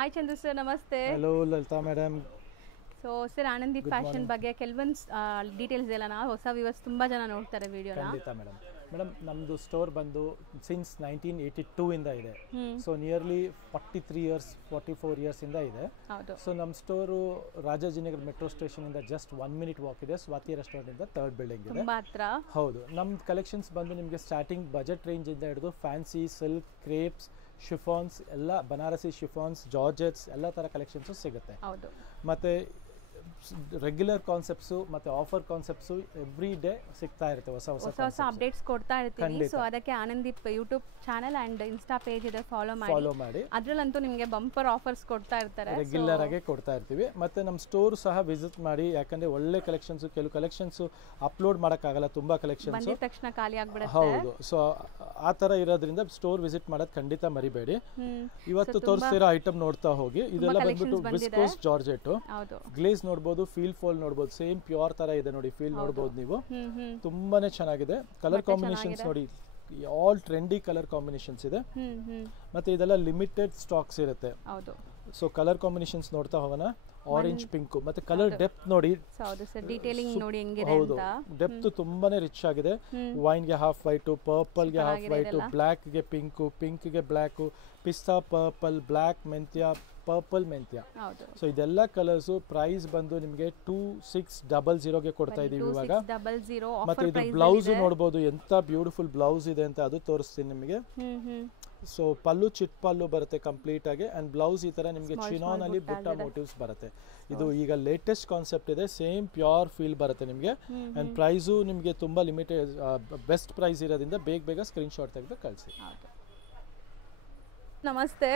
Hi Chandru sir, ನಮಸ್ತೆ. Hello Lalitha madam. So sir, Anandi fashion ಬಗ್ಗೆ ಕೆಲವೊಂದು ಡೀಟೇಲ್ಸ್ ಎಲ್ಲ ನಾವು ಹೊಸ ವ್ಯೂವರ್ಸ್ ತುಂಬ ಜನ ನೋಡ್ತಾರೆ ವಿಡಿಯೋನ. ಖಂಡಿತ ಮೇಡಮ್ ನಮ್ಮದು ಸ್ಟೋರ್ ಬಂದು ಸಿನ್ಸ್ 1982 ಇಂದ ಇದೆ. ಸೊ ನಿಯರ್ಲಿ 43 ಇಯರ್ಸ್ 44 ಇಯರ್ಸ್ ಇಂದ ಇದೆ. ಸೊ ನಮ್ಮ ಸ್ಟೋರು ರಾಜಾಜಿನಗರ್ ಮೆಟ್ರೋ ಸ್ಟೇಷನ್ ಇಂದ ಜಸ್ಟ್ 1 ಮಿನಿಟ್ ವಾಕ್ ಇದೆ. ಸ್ವಾತಿ ರೆಸ್ಟೋರೆಂಟ್ ಇಂದ 3rd ಬಿಲ್ಡಿಂಗ್ ಇದೆ. ಹೌದು, ನಮ್ಮ ಕಲೆಕ್ಷನ್ಸ್ ಬಂದು ನಿಮಗೆ ಸ್ಟಾರ್ಟಿಂಗ್ ಬಜೆಟ್ ರೇಂಜ್ ಇಂದ ಹಿಡಿದು ಫ್ಯಾನ್ಸಿ, ಸಿಲ್ಕ್, ಕ್ರೇಪ್ಸ್, ಶಿಫಾನ್ಸ್ ಎಲ್ಲ, ಬನಾರಸಿ ಶಿಫಾನ್ಸ್, ಜಾರ್ಜೆಟ್ಸ್ ಎಲ್ಲ ಥರ ಕಲೆಕ್ಷನ್ಸು ಸಿಗುತ್ತೆ. ಮತ್ತು ರೆಗ್ಯುಲರ್ ಕಾನ್ಸೆಪ್ಟ್ಸು ಮತ್ತು ಆಫರ್ ಕಾನ್ಸೆಪ್ಟ್ಸು ಎವ್ರಿ ಡೇ ಸಿಗ್ತಾ ಇರುತ್ತೆ. ಹೊಸ ಅಪ್ಡೇಟ್ಸ್ ಕೊಡ್ತಾ ಇರ್ತೀವಿ. ಸೊ ಅದಕ್ಕೆ Anandi YouTube channel and insta page ಇದೆ, ಫಾಲೋ ಮಾಡಿ. ಅದರಲ್ಲಂತೂ ನಿಮಗೆ ಬಂಪರ್ ಆಫರ್ಸ್ ಕೊಡ್ತಾ ಇರ್ತಾರೆ, ರೆಗ್ಯುಲರ್ ಆಗಿ ಕೊಡ್ತಾ ಇರ್ತೀವಿ. ಮತ್ತೆ ನಮ್ಮ ಸ್ಟೋರ್ ಸಹ ವಿಸಿಟ್ ಮಾಡಿ, ಯಾಕಂದ್ರೆ ಒಳ್ಳೆ ಕಲೆಕ್ಷನ್ಸ್, ಕೆಲವು ಕಲೆಕ್ಷನ್ಸ್ ಅಪ್ಲೋಡ್ ಮಾಡೋಕ್ಕಾಗಲ್ಲ, ತುಂಬಾ ಕಲೆಕ್ಷನ್ಸ್ ಬಂದಿದ ತಕ್ಷಣ ಖಾಲಿ ಆಗ್ಬಿಡುತ್ತೆ. ಹೌದು, ಸೊ ಆ ಥರ ಇರೋದ್ರಿಂದ ಸ್ಟೋರ್ ವಿಸಿಟ್ ಮಾಡೋದು ಖಂಡಿತ ಮರಿಬೇಡಿ. ಇವತ್ತು ತೋರಿಸ್ತಿರೋ ಐಟಮ್ ನೋಡ್ತಾ ಹೋಗಿ. ಇದೆಲ್ಲ ಬಂದ್ಬಿಟ್ಟು ವಿಸ್ಕೋಸ್ ಜಾರ್ಜೆಟ್ ಗ್ಲೇಸ್ ನೋಡ್ಬೋದು, ಫೀಲ್ ಫಾಲ್ ನೋಡ್ಬೋದು, ಸೇಮ್ ಪ್ಯೂರ್ ತರ ಇದೆ ನೋಡಿ. ಫೀಲ್ ನೋಡ್ಬೋದು ನೀವು, ತುಂಬಾನೇ ಚೆನ್ನಾಗಿದೆ. ಕಲರ್ ಕಾಂಬಿನೇಷನ್ಸ್ ನೋಡಿ, ಆಲ್ ಟ್ರೆಂಡಿ ಕಲರ್ ಕಾಂಬಿನೇಷನ್ಸ್ ಇದೆ. ಮತ್ತೆ ಇದೆಲ್ಲ ಲಿಮಿಟೆಡ್ ಸ್ಟಾಕ್ಸ್ ಇರುತ್ತೆ. ಸೊ ಕಲರ್ ಕಾಂಬಿನೇಷನ್ಸ್ ನೋಡ್ತಾ ಹೋಗೋಣ. ಆರೆಂಜ್ ಪಿಂಕ್ ಮತ್ತೆ ಕಲರ್ ಡೆಪ್ತ್ ನೋಡಿ. ಹೌದು, ಡೆಪ್ತ್ ತುಂಬಾನೇ ರಿಚ್ ಆಗಿದೆ. ವೈನ್ ಗೆ ಹಾಫ್ ವೈಟ್, ಪರ್ಪಲ್ ಗೆ ಹಾಫ್ ವೈಟ್, ಬ್ಲಾಕ್ ಗೆ ಪಿಂಕ್, ಪಿಂಕ್ ಗೆ ಬ್ಲಾಕ್, ಪಿಸ್ತಾ ಪರ್ಪಲ್, ಬ್ಲಾಕ್ ಮೆಂತ್ಯ, ಪರ್ಪಲ್ ಮೆಂತ್ಯ. ಸೊ ಇದೆಲ್ಲ ಕಲರ್ಸ್ ಪ್ರೈಸ್ ಬಂದು ನಿಮಗೆ 2600 ಗೆ ಕೊಡ್ತಾ ಇದೀವಿ ಇವಾಗ. ಮತ್ತೆ ಇದು ಬ್ಲೌಸ್ ನೋಡಬಹುದು, ಎಂತ ಬ್ಯೂಟಿಫುಲ್ ಬ್ಲೌಸ್ ಇದೆ ಅಂತ ಅದು ತೋರಿಸ್ತೀನಿ ನಿಮಗೆ. ಸೊ ಪಲ್ಲು ಚಿಟ್ ಪಲ್ಲು ಬರುತ್ತೆ ಕಂಪ್ಲೀಟ್ ಆಗಿ, ಅಂಡ್ ಬ್ಲೌಸ್ ಈ ತರ ನಿಮಗೆ ಚಿನಾನ್ ಅಲ್ಲಿ ಬುಟ್ಟ ಮೋಟಿವ್ಸ್ ಬರುತ್ತೆ. ಇದು ಈಗ ಲೇಟೆಸ್ಟ್ ಕಾನ್ಸೆಪ್ಟ್ ಇದೆ, ಸೇಮ್ ಪ್ಯೂರ್ ಫೀಲ್ ಬರುತ್ತೆ ನಿಮಗೆ. ಅಂಡ್ ಪ್ರೈಸು ನಿಮಗೆ ತುಂಬಾ ಲಿಮಿಟೆಡ್, ಬೆಸ್ಟ್ ಪ್ರೈಸ್ ಇರೋದ್ರಿಂದ ಬೇಗ ಸ್ಕ್ರೀನ್ ಶಾಟ್ ತೆಗೆದು ಕಳಿಸಿ. ನಮಸ್ತೆ.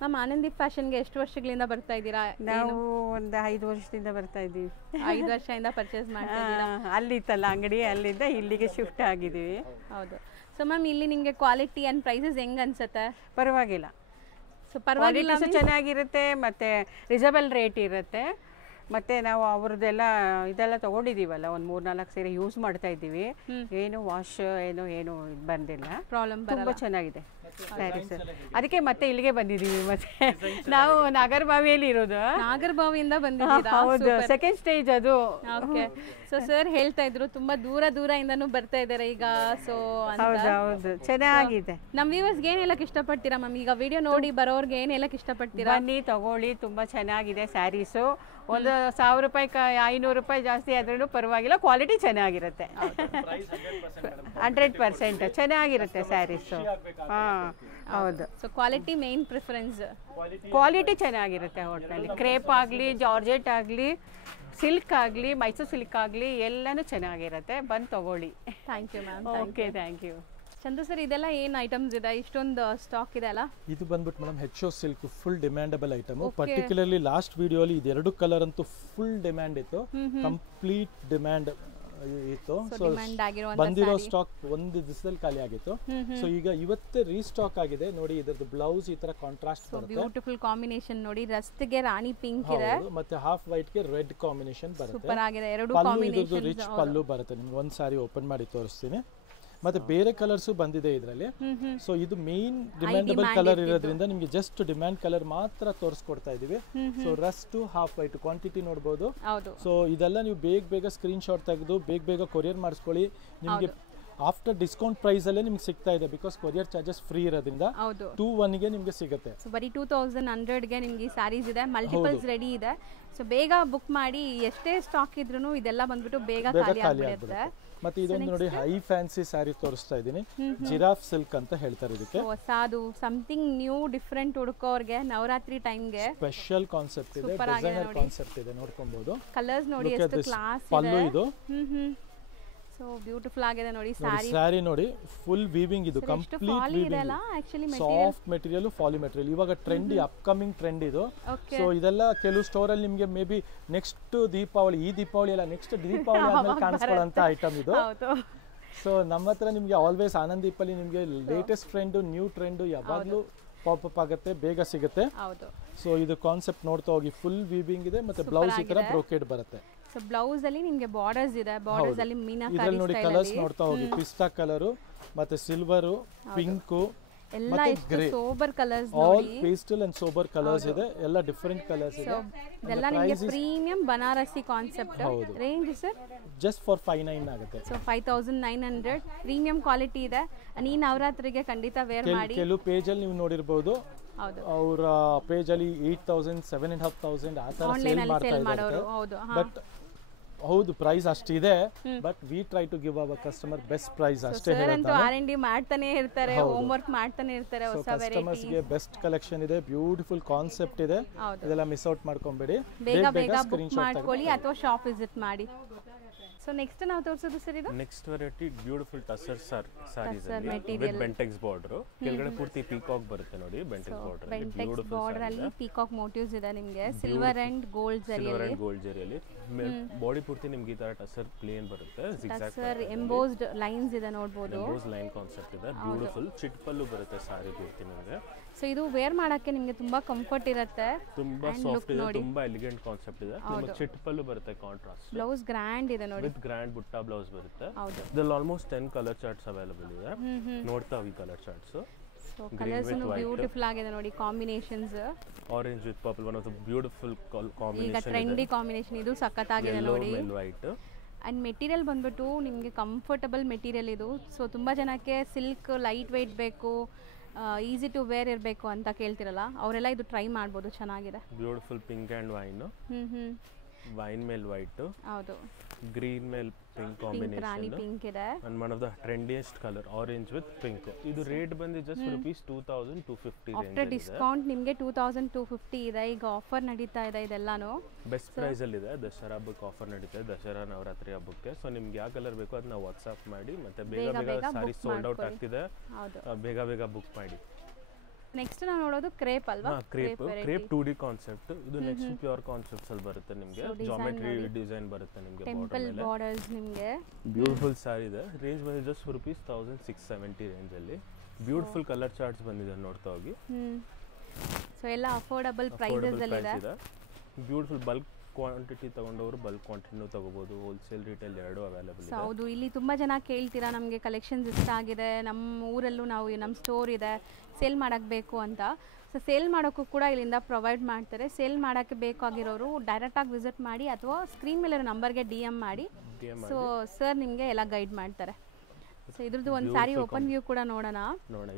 ಮ್ಯಾಮ್, ಆನಂದಿ ಫ್ಯಾಷನ್ಗೆ ಎಷ್ಟು ವರ್ಷಗಳಿಂದ ಬರ್ತಾ ಇದ್ದೀರಾ? ನಾವು ಒಂದು 5 ವರ್ಷದಿಂದ ಬರ್ತಾ ಇದ್ದೀವಿ. 5 ವರ್ಷದಿಂದ ಪರ್ಚೇಸ್ ಮಾಡ್ತಾ ಇದ್ದೀರಾ? ಅಲ್ಲಿತ್ತಲ್ಲ ಅಂಗಡಿ, ಅಲ್ಲಿಂದ ಇಲ್ಲಿಗೆ ಶಿಫ್ಟ್ ಆಗಿದ್ದೀವಿ. ಹೌದು. ಸೊ ಮ್ಯಾಮ್, ಇಲ್ಲಿ ನಿಮಗೆ ಕ್ವಾಲಿಟಿ ಆ್ಯಂಡ್ ಪ್ರೈಸಸ್ ಹೆಂಗೆ ಅನ್ಸುತ್ತೆ? ಪರವಾಗಿಲ್ಲ. ಸೊ ಪರವಾಗಿಲ್ಲ, ಚೆನ್ನಾಗಿರುತ್ತೆ, ಮತ್ತು ರಿಸನಬಲ್ ರೇಟ್ ಇರುತ್ತೆ. ಮತ್ತು ನಾವು ಅವ್ರದ್ದೆಲ್ಲ ಇದೆಲ್ಲ ತೊಗೊಂಡಿದ್ದೀವಲ್ಲ, ಒಂದು 3-4 ಸೀರೆ ಯೂಸ್ ಮಾಡ್ತಾ ಇದ್ದೀವಿ. ಏನು ವಾಶ್ ಏನು ಬಂದಿಲ್ಲ, ತುಂಬ ಚೆನ್ನಾಗಿದೆ ಸ್ಯಾರೀಸ್. ಅದಕ್ಕೆ ಮತ್ತೆ ಇಲ್ಲಿಗೆ ಬಂದಿದ್ದೀವಿ. ಮತ್ತೆ ನಾವು ನಾಗರಬಾವಿಯಲ್ಲಿ ಇರೋದು. ನಾಗರಬಾವಿಯಿಂದ ಬಂದಿದ್ದೀರಾ? ಹೌದು, ಸೆಕೆಂಡ್ ಸ್ಟೇಜ್ ಅದು. ಓಕೆ. ಸೊ ಸರ್ ಹೇಳ್ತಾ ಇದ್ರು ತುಂಬಾ ದೂರದಿಂದನೂ ಬರ್ತಾ ಇದ್ದಾರೆ ಈಗ. ಸೊ ಹೌದು, ಚೆನ್ನಾಗಿದೆ. ನಮ್ಮ ವ್ಯೂವರ್ಸ್ಗೆ ಏನು ಹೇಳಕ್ ಇಷ್ಟಪಡ್ತೀರಾ ಮ್ಯಾಮ್? ಈಗ ವಿಡಿಯೋ ನೋಡಿ ಬರೋರ್ಗೆ ಏನು ಹೇಳಕ್ ಇಷ್ಟಪಡ್ತೀರಾ? ಬನ್ನಿ, ತಗೊಳ್ಳಿ, ತುಂಬಾ ಚೆನ್ನಾಗಿದೆ ಸ್ಯಾರೀಸು. ಒಂದು 1000 ರೂಪಾಯಿ 500 ರೂಪಾಯಿ ಜಾಸ್ತಿ ಆದ್ರೂ ಪರವಾಗಿಲ್ಲ, ಕ್ವಾಲಿಟಿ ಚೆನ್ನಾಗಿರುತ್ತೆ. 100% ಚೆನ್ನಾಗಿರುತ್ತೆ ಸ್ಯಾರೀಸು. ಹೌದು. So quality main preference. Quality ಚೆನ್ನಾಗಿರುತ್ತೆ ಒಟ್ಟಿನಲ್ಲಿ. ಕ್ರೇಪ್ ಆಗಲಿ, ಜಾರ್ಜೆಟ್ ಆಗಲಿ, ಸಿಲ್ಕ್ ಆಗಲಿ, ಮೈಸೂರು ಸಿಲ್ಕ್ ಆಗಲಿ, ಎಲ್ಲನೂ ಚೆನ್ನಾಗಿರುತ್ತೆ. ಬಂದು ತಗೊಳ್ಳಿ. Thank you ma'am. Okay, thank you. Chandru sir, ಇದೆಲ್ಲ ಏನು ಐಟಮ್ಸ್ ಇದೆ? ಇಷ್ಟೊಂದು ಸ್ಟಾಕ್ ಇದೆ ಅಲ್ಲ? ಇದು ಬಂದ್ಬಿಟ್ಟು madam HO silk, full demandable item. Particularly last ವಿಡಿಯೋಲಿ ಇದೆರಡು ಕಲರ್ ಅಂತೂ ಫುಲ್ ಡಿಮ್ಯಾಂಡ್ ಇತ್ತು, ಕಂಪ್ಲೀಟ್ ಡಿಮ್ಯಾಂಡ್ ಇತ್ತು. ಸೊ ಬಂದಿರೋ ಸ್ಟಾಕ್ ಒಂದು ದಿವಸದಲ್ಲಿ ಖಾಲಿ ಆಗಿತ್ತು. ಸೊ ಈಗ ಇವತ್ತೇ ರೀಸ್ಟಾಕ್ ಆಗಿದೆ ನೋಡಿ. ಇದರದ್ದು ಬ್ಲೌಸ್ ಈ ತರ ಕಾಂಟ್ರಾಸ್ಟ್ ಬರುತ್ತೆ, ಬ್ಯೂಟಿಫುಲ್ ಕಾಂಬಿನೇಷನ್ ನೋಡಿ. ರಸ್ಟ್ಗೆ ರಾಣಿ ಪಿಂಕ್ ಇದೆ, ಮತ್ತೆ ಹಾಫ್ ವೈಟ್ ಗೆ ರೆಡ್ ಕಾಂಬಿನೇಷನ್ ಬರುತ್ತೆ. ಸೂಪರ್ ಆಗಿದೆ ಎರಡು ಕಾಂಬಿನೇಷನ್. ರಿಚ್ ಪಲ್ಲು ಬರುತ್ತೆ ನಿಮ್ಗೆ. ಒಂದು ಸಾರಿ ಓಪನ್ ಮಾಡಿ ತೋರಿಸ್ತೀನಿ. ಮತ್ತೆ ಬೇರೆ ಕಲರ್ಸ್ ಬಂದಿದೆ ಇದರಲ್ಲಿ. ಸೊ ಇದು ಮೇನ್ ಡಿಮ್ಯಾಂಡಬಲ್ ಕಲರ್ ಇರೋದ್ರಿಂದ ನಿಮಗೆ ಜಸ್ಟ್ ಡಿಮ್ಯಾಂಡ್ ಕಲರ್ ಮಾತ್ರ ತೋರಿಸ್ಕೊಡ್ತಾ ಇದೀವಿ. So Rust half white quantity ನೋಡಬಹುದು. ಸೊ ಇದೆಲ್ಲ ನೀವು ಬೇಗ ಸ್ಕ್ರೀನ್ ಶಾಟ್ ತೆಗೆದು ಬೇಗ ಕೊರಿಯರ್ ಮಾಡಿಸ್ಕೊಳ್ಳಿ. ನಿಮಗೆ ಆಫ್ಟರ್ ಡಿಸ್ಕೌಂಟ್ ಪ್ರೈಸ್ ಅಲ್ಲೇ ನಿಮ್ಗೆ ಸಿಗ್ತಾ ಇದೆ, ಬಿಕಾಸ್ ಕೊರಿಯರ್ ಚಾರ್ಜಸ್ ಫ್ರೀ ಇರೋದ್ರಿಂದ 2-1 ಗೆ ನಿಮಗೆ ಸಿಗುತ್ತೆ. ಸೊ ಬರೀ 2100 ಗೆ ನಿಮಗೆ ಸ್ಯಾರೀಸ್ ಇದೆ, ಮಲ್ಟಿಪಲ್ಸ್ ರೆಡಿ ಇದೆ. ಸೊ ಬೇಗ ಬುಕ್ ಮಾಡಿ, ಎಷ್ಟೇ ಸ್ಟಾಕ್ ಇದ್ರೂ ಇದೆಲ್ಲ ಬಂದ್ಬಿಟ್ಟು ಬೇಗ ಖಾಲಿ ಆಗ್ಬಿಡುತ್ತೆ. ಮತ್ತೆ ಇದೊಂದು ನೋಡಿ, ಹೈ ಫ್ಯಾನ್ಸಿ ಸ್ಯಾರಿ ತೋರಿಸ್ತಾ ಇದೀನಿ. ಜಿರಾಫ್ ಸಿಲ್ಕ್ ಅಂತ ಹೇಳ್ತಾರೆ ಇದಕ್ಕೆ. ಹೊಸದು ಸಮಥಿಂಗ್ ನ್ಯೂ ಡಿಫರೆಂಟ್ ಹುಡುಕೋರ್ಗೆ ನವರಾತ್ರಿ ಟೈಮ್ಗೆ ಸ್ಪೆಷಲ್ ಕಾನ್ಸೆಪ್ಟ್ ಇದೆ, ಡಿಸೈನರ್ ಕಾನ್ಸೆಪ್ಟ್ ಇದೆ, ನೋಡ್ಕೊಬಹುದು. ಕಲರ್ಸ್ ನೋಡಿ ಎಷ್ಟು ಕ್ಲಾಸ್ ಇದೆ. ಪಲ್ಲು ಇದು. ಸೊ ಬ್ಯೂಟಿಫುಲ್ ಆಗಿದೆ ನೋಡಿ ಸ್ಯಾರಿ ನೋಡಿ. ಫುಲ್ ವೀವಿಂಗ್, ಇದು complete weaving, soft material, Fali material. ಇವಾಗ ಟ್ರೆಂಡಿ, ಅಪ್ಕಮಿಂಗ್ ಟ್ರೆಂಡ್ ಇದು. ಸೊ ಇದೆಲ್ಲ ಕೆಲವು ಸ್ಟೋರ್ ಅಲ್ಲಿ ನಿಮಗೆ ಮೇ ಬಿ ನೆಕ್ಸ್ಟ್ ದೀಪಾವಳಿ, ಈ ದೀಪಾವಳಿ ಅಲ್ಲ, ನೆಕ್ಸ್ಟ್ ದೀಪಾವಳಿ ಆದ್ಮೇಲೆ ಕಾಣಿಸ್ಕೊಳ್ಳೋಂತ ಐಟಮ್ ಇದು. ಸೊ ನಮ್ಮ ಹತ್ರ ನಿಮಗೆ ಆಲ್ವೇಸ್ ಆನಂದೀಪಲ್ಲಿ ನಿಮಗೆ ಲೇಟೆಸ್ಟ್ ಟ್ರೆಂಡ್, ನ್ಯೂ ಟ್ರೆಂಡ್ ಯಾವಾಗಲೂ ಪಾಪ್ ಆಗುತ್ತೆ, ಬೇಗ ಸಿಗುತ್ತೆ. ಸೊ ಇದು ಕಾನ್ಸೆಪ್ಟ್ ನೋಡ್ತಾ ಹೋಗಿ. ಫುಲ್ ವೀವಿಂಗ್ ಇದೆ, ಮತ್ತೆ ಬ್ಲೌಸ್ ಈ ತರ ಬ್ರೋಕೆಡ್ ಬರುತ್ತೆ. ಸೊ ಬ್ಲೌಸ್ ಅಲ್ಲಿ ನಿಮಗೆ ಬಾರ್ಡರ್ಸ್ ಇದೆ, ಬಾರ್ಡರ್ಸ್ ಅಲ್ಲಿ ಮೀನಾಕಾರಿ ಸ್ಟೈಲ್ ಅಲ್ಲಿ ನೋಡಿ. ಕಲರ್ಸ್ ನೋಡ್ತಾ ಹೋಗಿ. ಪಿಸ್ತಾ ಕಲರ್, ಮತ್ತೆ ಸಿಲ್ವರ್, ಪಿಂಕ್, ಎಲ್ಲ ಎಷ್ಟು sober colours all pastel and sober colours ಇದೆ, ಎಲ್ಲ ಡಿಫರೆಂಟ್ ಕಲರ್ಸ್ ಇದೆ. ಇದೆಲ್ಲ ನಿಮಗೆ premium Banarasi concept. Range sir just for 59 ಆಗುತ್ತೆ. ಸೊ 5900 ಪ್ರೀಮಿಯಂ ಕ್ವಾಲಿಟಿ ಇದೆ. ಈ ನವರಾತ್ರಿಗೆ ಖಂಡಿತ ವೇರ್ ಮಾಡಿ. ಕೆಲವು ಪೇಜ್ ಅಲ್ಲಿ ನೀವು ನೋಡಿರಬಹುದು, ಹೌದು, ಅವರ ಪೇಜ್ ಅಲ್ಲಿ 8000 7,500 ಆ ತರ ಸೇಲ್ ಮಾಡ್ತಾ ಇದ್ದಾರೆ. ಹೌದು, ಬಟ್ ಹೌದು ಪ್ರೈಸ್ ಅಷ್ಟಿದೆ, but we try to give our customer best price ಅಷ್ಟೇ ಹೇಳೋದು. R&D ಮಾಡ್ತಾನೆ ಇರ್ತಾರೆ, ಹೋಮ್ ವರ್ಕ್ ಮಾಡ್ತಾನೆ ಇರ್ತಾರೆ, ಹೊಸ ಕಸ್ಟಮರ್ಸ್ ಗೆ ಬೆಸ್ಟ್ ಕಲೆಕ್ಷನ್ ಇದೆ, ಬ್ಯೂಟಿಫುಲ್ ಕಾನ್ಸೆಪ್ಟ್ ಇದೆ, ಇದೆಲ್ಲ ಮಿಸ್ ಔಟ್ ಮಾಡ್ಕೊಂಬೇಡಿ. ಬೇಗ ಬೇಗ ಬುಕ್ ಮಾಡ್ಕೊಳ್ಳಿ ಅಥವಾ ಶಾಪ್ ವಿಸಿಟ್ ಮಾಡಿ. ಸೊ ನೆಕ್ಸ್ಟ್ ನಾವು ತೋರಿಸೋದು ಸರ್ ಇದು next variety beautiful tussar saris ಅಲ್ಲಿ ವಿತ್ ಬೆಂಟೆಕ್ಸ್ ಬಾರ್ಡರ್, ಕೆಳಗಡೆ ಪೂರ್ತಿ ಪೀಕಾಕ್ ಬರುತ್ತೆ ನೋಡಿ. ಬೆಂಟೆಕ್ಸ್ ಬಾರ್ಡರ್ ಅಲ್ಲಿ ಪೀಕಾಕ್ ಮೋಟಿವ್ಸ್ ಇದೆ ನಿಮಗೆ, ಸಿಲ್ವರ್ ಅಂಡ್ ಗೋಲ್ಡ್ ಜರಿಯಲ್ಲಿ. ಬಾಡಿ ಪೂರ್ತಿ ನಿಮಗೆ ಈ ತರ ಟಸರ್ ಪ್ಲೇನ್ ಬರುತ್ತೆ, ಜಿಗ್ಜಾಗ್ ಟಸರ್ ಎಂಬೋಸ್ಡ್ ಲೈನ್ಸ್ ಇದೆ ನೋಡಬಹುದು. ಎಂಬೋಸ್ ಲೈನ್ ಕಾನ್ಸೆಪ್ಟ್ ಇದೆ, ಬ್ಯೂಟಿಫುಲ್ ಚಿಟ್ ಪಲ್ಲು ಬರುತ್ತೆ ಸಾರಿ ಪೂರ್ತಿ ನಿಮಗೆ. ಸೊ ಇದು ವೇರ್ ಮಾಡಕ್ಕೆ ನಿಮಗೆ ತುಂಬಾ ಕಂಫರ್ಟ್ ಇರುತ್ತೆ, ತುಂಬಾ ಸಾಫ್ಟ್ ಇದೆ, ತುಂಬಾ ಎಲಿಗೆಂಟ್ ಕಾನ್ಸೆಪ್ಟ್ ಇದೆ. ನಿಮಗೆ ಚಿಟ್ ಪಲ್ಲು ಬರುತ್ತೆ, ಕಾಂಟ್ರಾಸ್ಟ್ ಬ್ಲೌಸ್ ಗ್ರ್ಯಾಂಡ್ ಇದೆ ನೋಡಿ, ವಿತ್ ಗ್ರ್ಯಾಂಡ್ ಬುಟ್ಟ ಬ್ಲೌಸ್ ಬರುತ್ತೆ. ಇದರಲ್ಲಿ ಆಲ್ಮೋಸ್ಟ್ 10 ಕಲರ್ ಚಾರ್ಟ್ಸ್ ಅವೈಲೇಬಲ್ ಇದೆ. ನೋಡ್ತಾ ಹೋಗಿ colour charts. So colours beautiful ಆಗಿದೆ ನೋಡಿ, combinations orange with purple, one of the beautiful combination. ಈಗ ಟ್ರೆಂಡಿ ಕಾಂಬಿನೇಷನ್, ಇದು ಸಖತ್ತಾಗಿದೆ ನೋಡಿ. ವೈಟ್ ಅಂಡ್ ಮೆಟೀರಿಯಲ್ ಬಂದ್ಬಿಟ್ಟು ನಿಮಗೆ ಕಂಫರ್ಟಬಲ್ ಮೆಟೀರಿಯಲ್ ಇದು. ಸೊ ತುಂಬಾ ಜನಕ್ಕೆ ಸಿಲ್ಕ್ ಲೈಟ್ ವೆಯ್ಟ್ ಬೇಕು, ಈಸಿ ಟು ವೇರ್ ಇರಬೇಕು ಅಂತ ಕೇಳ್ತಿರಲ್ಲ, ಅವರೆಲ್ಲ ಇದು ಟ್ರೈ ಮಾಡ್ಬೋದು, ಚೆನ್ನಾಗಿದೆ. Beautiful pink and wine, wine ಮೇಲ್ ವೈಟ್, ಹೌದು, ಗ್ರೀನ್ ಮೇಲ್ ಪಿಂಕ್ ಕಾಂಬಿನೇಷನ್, ಪಿಂಕ್ ಇದೆ, and one of the trendiest colour orange with pink. ಇದು ರೇಟ್ ಬಂದು just rupees 2250 range. After discount ನಿಮಗೆ 2250 ಇದೆ. ಈಗ ಆಫರ್ ನಡೀತಾ ಇದೆ ಇದೆಲ್ಲಾನು, ಬೆಸ್ಟ್ ಪ್ರೈಸ್ ಅಲ್ಲಿ ಇದೆ. ದಸರಾ ಹಬ್ಬಕ್ಕೆ ಆಫರ್ ನಡೀತಾ ಇದೆ, ದಸರಾ ನವರಾತ್ರಿ ಹಬ್ಬಕ್ಕೆ. ಸೊ ನಿಮ್ಗೆ ಯಾವ ಕಲರ್ ಬೇಕೋ ಅದನ್ನ ವಾಟ್ಸ್ಆಪ್ ಮಾಡಿ, ಮತ್ತೆ ಬೇಗ ಬೇಗ ಸಾರಿ ಸೋಲ್ಡ್ ಔಟ್ ಆಗ್ತಿದೆ, ಬೇಗ ಬೇಗ ಬುಕ್ ಮಾಡಿ. ನೆಕ್ಸ್ಟ್ ನಾವು ನೋಡೋದು ಕ್ರೇಪ್ ಅಲ್ವಾ? Crepe 2D concept. ಇದು ನೆಕ್ಸ್ಟ್ ಪ್ಯೂರ್ ಕಾನ್ಸೆಪ್ಟ್ಸ್ ಅಲ್ಲಿ ಬರುತ್ತೆ ನಿಮಗೆ, ಜಾಮೆಟ್ರಿ ಡಿಸೈನ್ ಬರುತ್ತೆ ನಿಮಗೆ, ಟೆಂಪಲ್ ಬಾರ್ಡರ್ಸ್ ನಿಮಗೆ. ಬ್ಯೂಟಿಫುಲ್ ಸಾರಿ ಇದೆ. ರೇಂಜ್ ಬಂದು ಜಸ್ಟ್ ರೂಪೀಸ್ 1670 ರೇಂಜ್ ಅಲ್ಲಿ. ಬ್ಯೂಟಿಫುಲ್ ಕಲರ್ ಚಾರ್ಟ್ಸ್ ಬಂದಿದೆ, ನೋಡ್ತಾ ಹೋಗಿ. ಸೊ ಎಲ್ಲ ಅಫೋರ್ಡಬಲ್ ಪ್ರೈಸಸ್ ಅಲ್ಲಿ ಇದೆ. ಬ್ಯೂಟಿಫುಲ್ ಬಲ್ಕ್ ಕ್ವಾಂಟಿಟಿ ತಗೊಂಡವರು ಬಲ್ಕ್ ಕ್ವಾಂಟಿಟಿನೂ ತಗೋಬಹುದು, ಹೋಲ್ಸೇಲ್ ರಿಟೇಲ್ ಎರಡು ಅವೈಲೇಬಲ್ ಇದೆ. ಹೌದು, ಇಲ್ಲಿ ತುಂಬಾ ಜನ ಕೇಳ್ತೀರಾ ನಮಗೆ ಕಲೆಕ್ಷನ್ಸ್ ಇಷ್ಟ ಆಗಿದೆ, ನಮ್ಮ ಊರಲ್ಲೂ ನಮ್ಮ ಸ್ಟೋರ್ ಇದೆ, ಸೇಲ್ ಮಾಡಕ್ಕೆ ಬೇಕು ಅಂತ. ಸೊ ಸೇಲ್ ಮಾಡೋಕ್ಕೂ ಕೂಡ ಇಲ್ಲಿಂದ ಪ್ರೊವೈಡ್ ಮಾಡ್ತಾರೆ. ಸೇಲ್ ಮಾಡೋಕ್ಕೆ ಬೇಕಾಗಿರೋರು ಡೈರೆಕ್ಟಾಗಿ ವಿಸಿಟ್ ಮಾಡಿ ಅಥವಾ ಸ್ಕ್ರೀನ್ ಮೇಲೆ ನಂಬರ್ಗೆ DM ಮಾಡಿ. ಸೊ ಸರ್ ನಿಮಗೆ ಎಲ್ಲ ಗೈಡ್ ಮಾಡ್ತಾರೆ. ಸೊ ಇದ್ರದ್ದು ಒಂದು ಸ್ಯಾರಿ ಓಪನ್ ವ್ಯೂ ಕೂಡ ನೋಡೋಣ.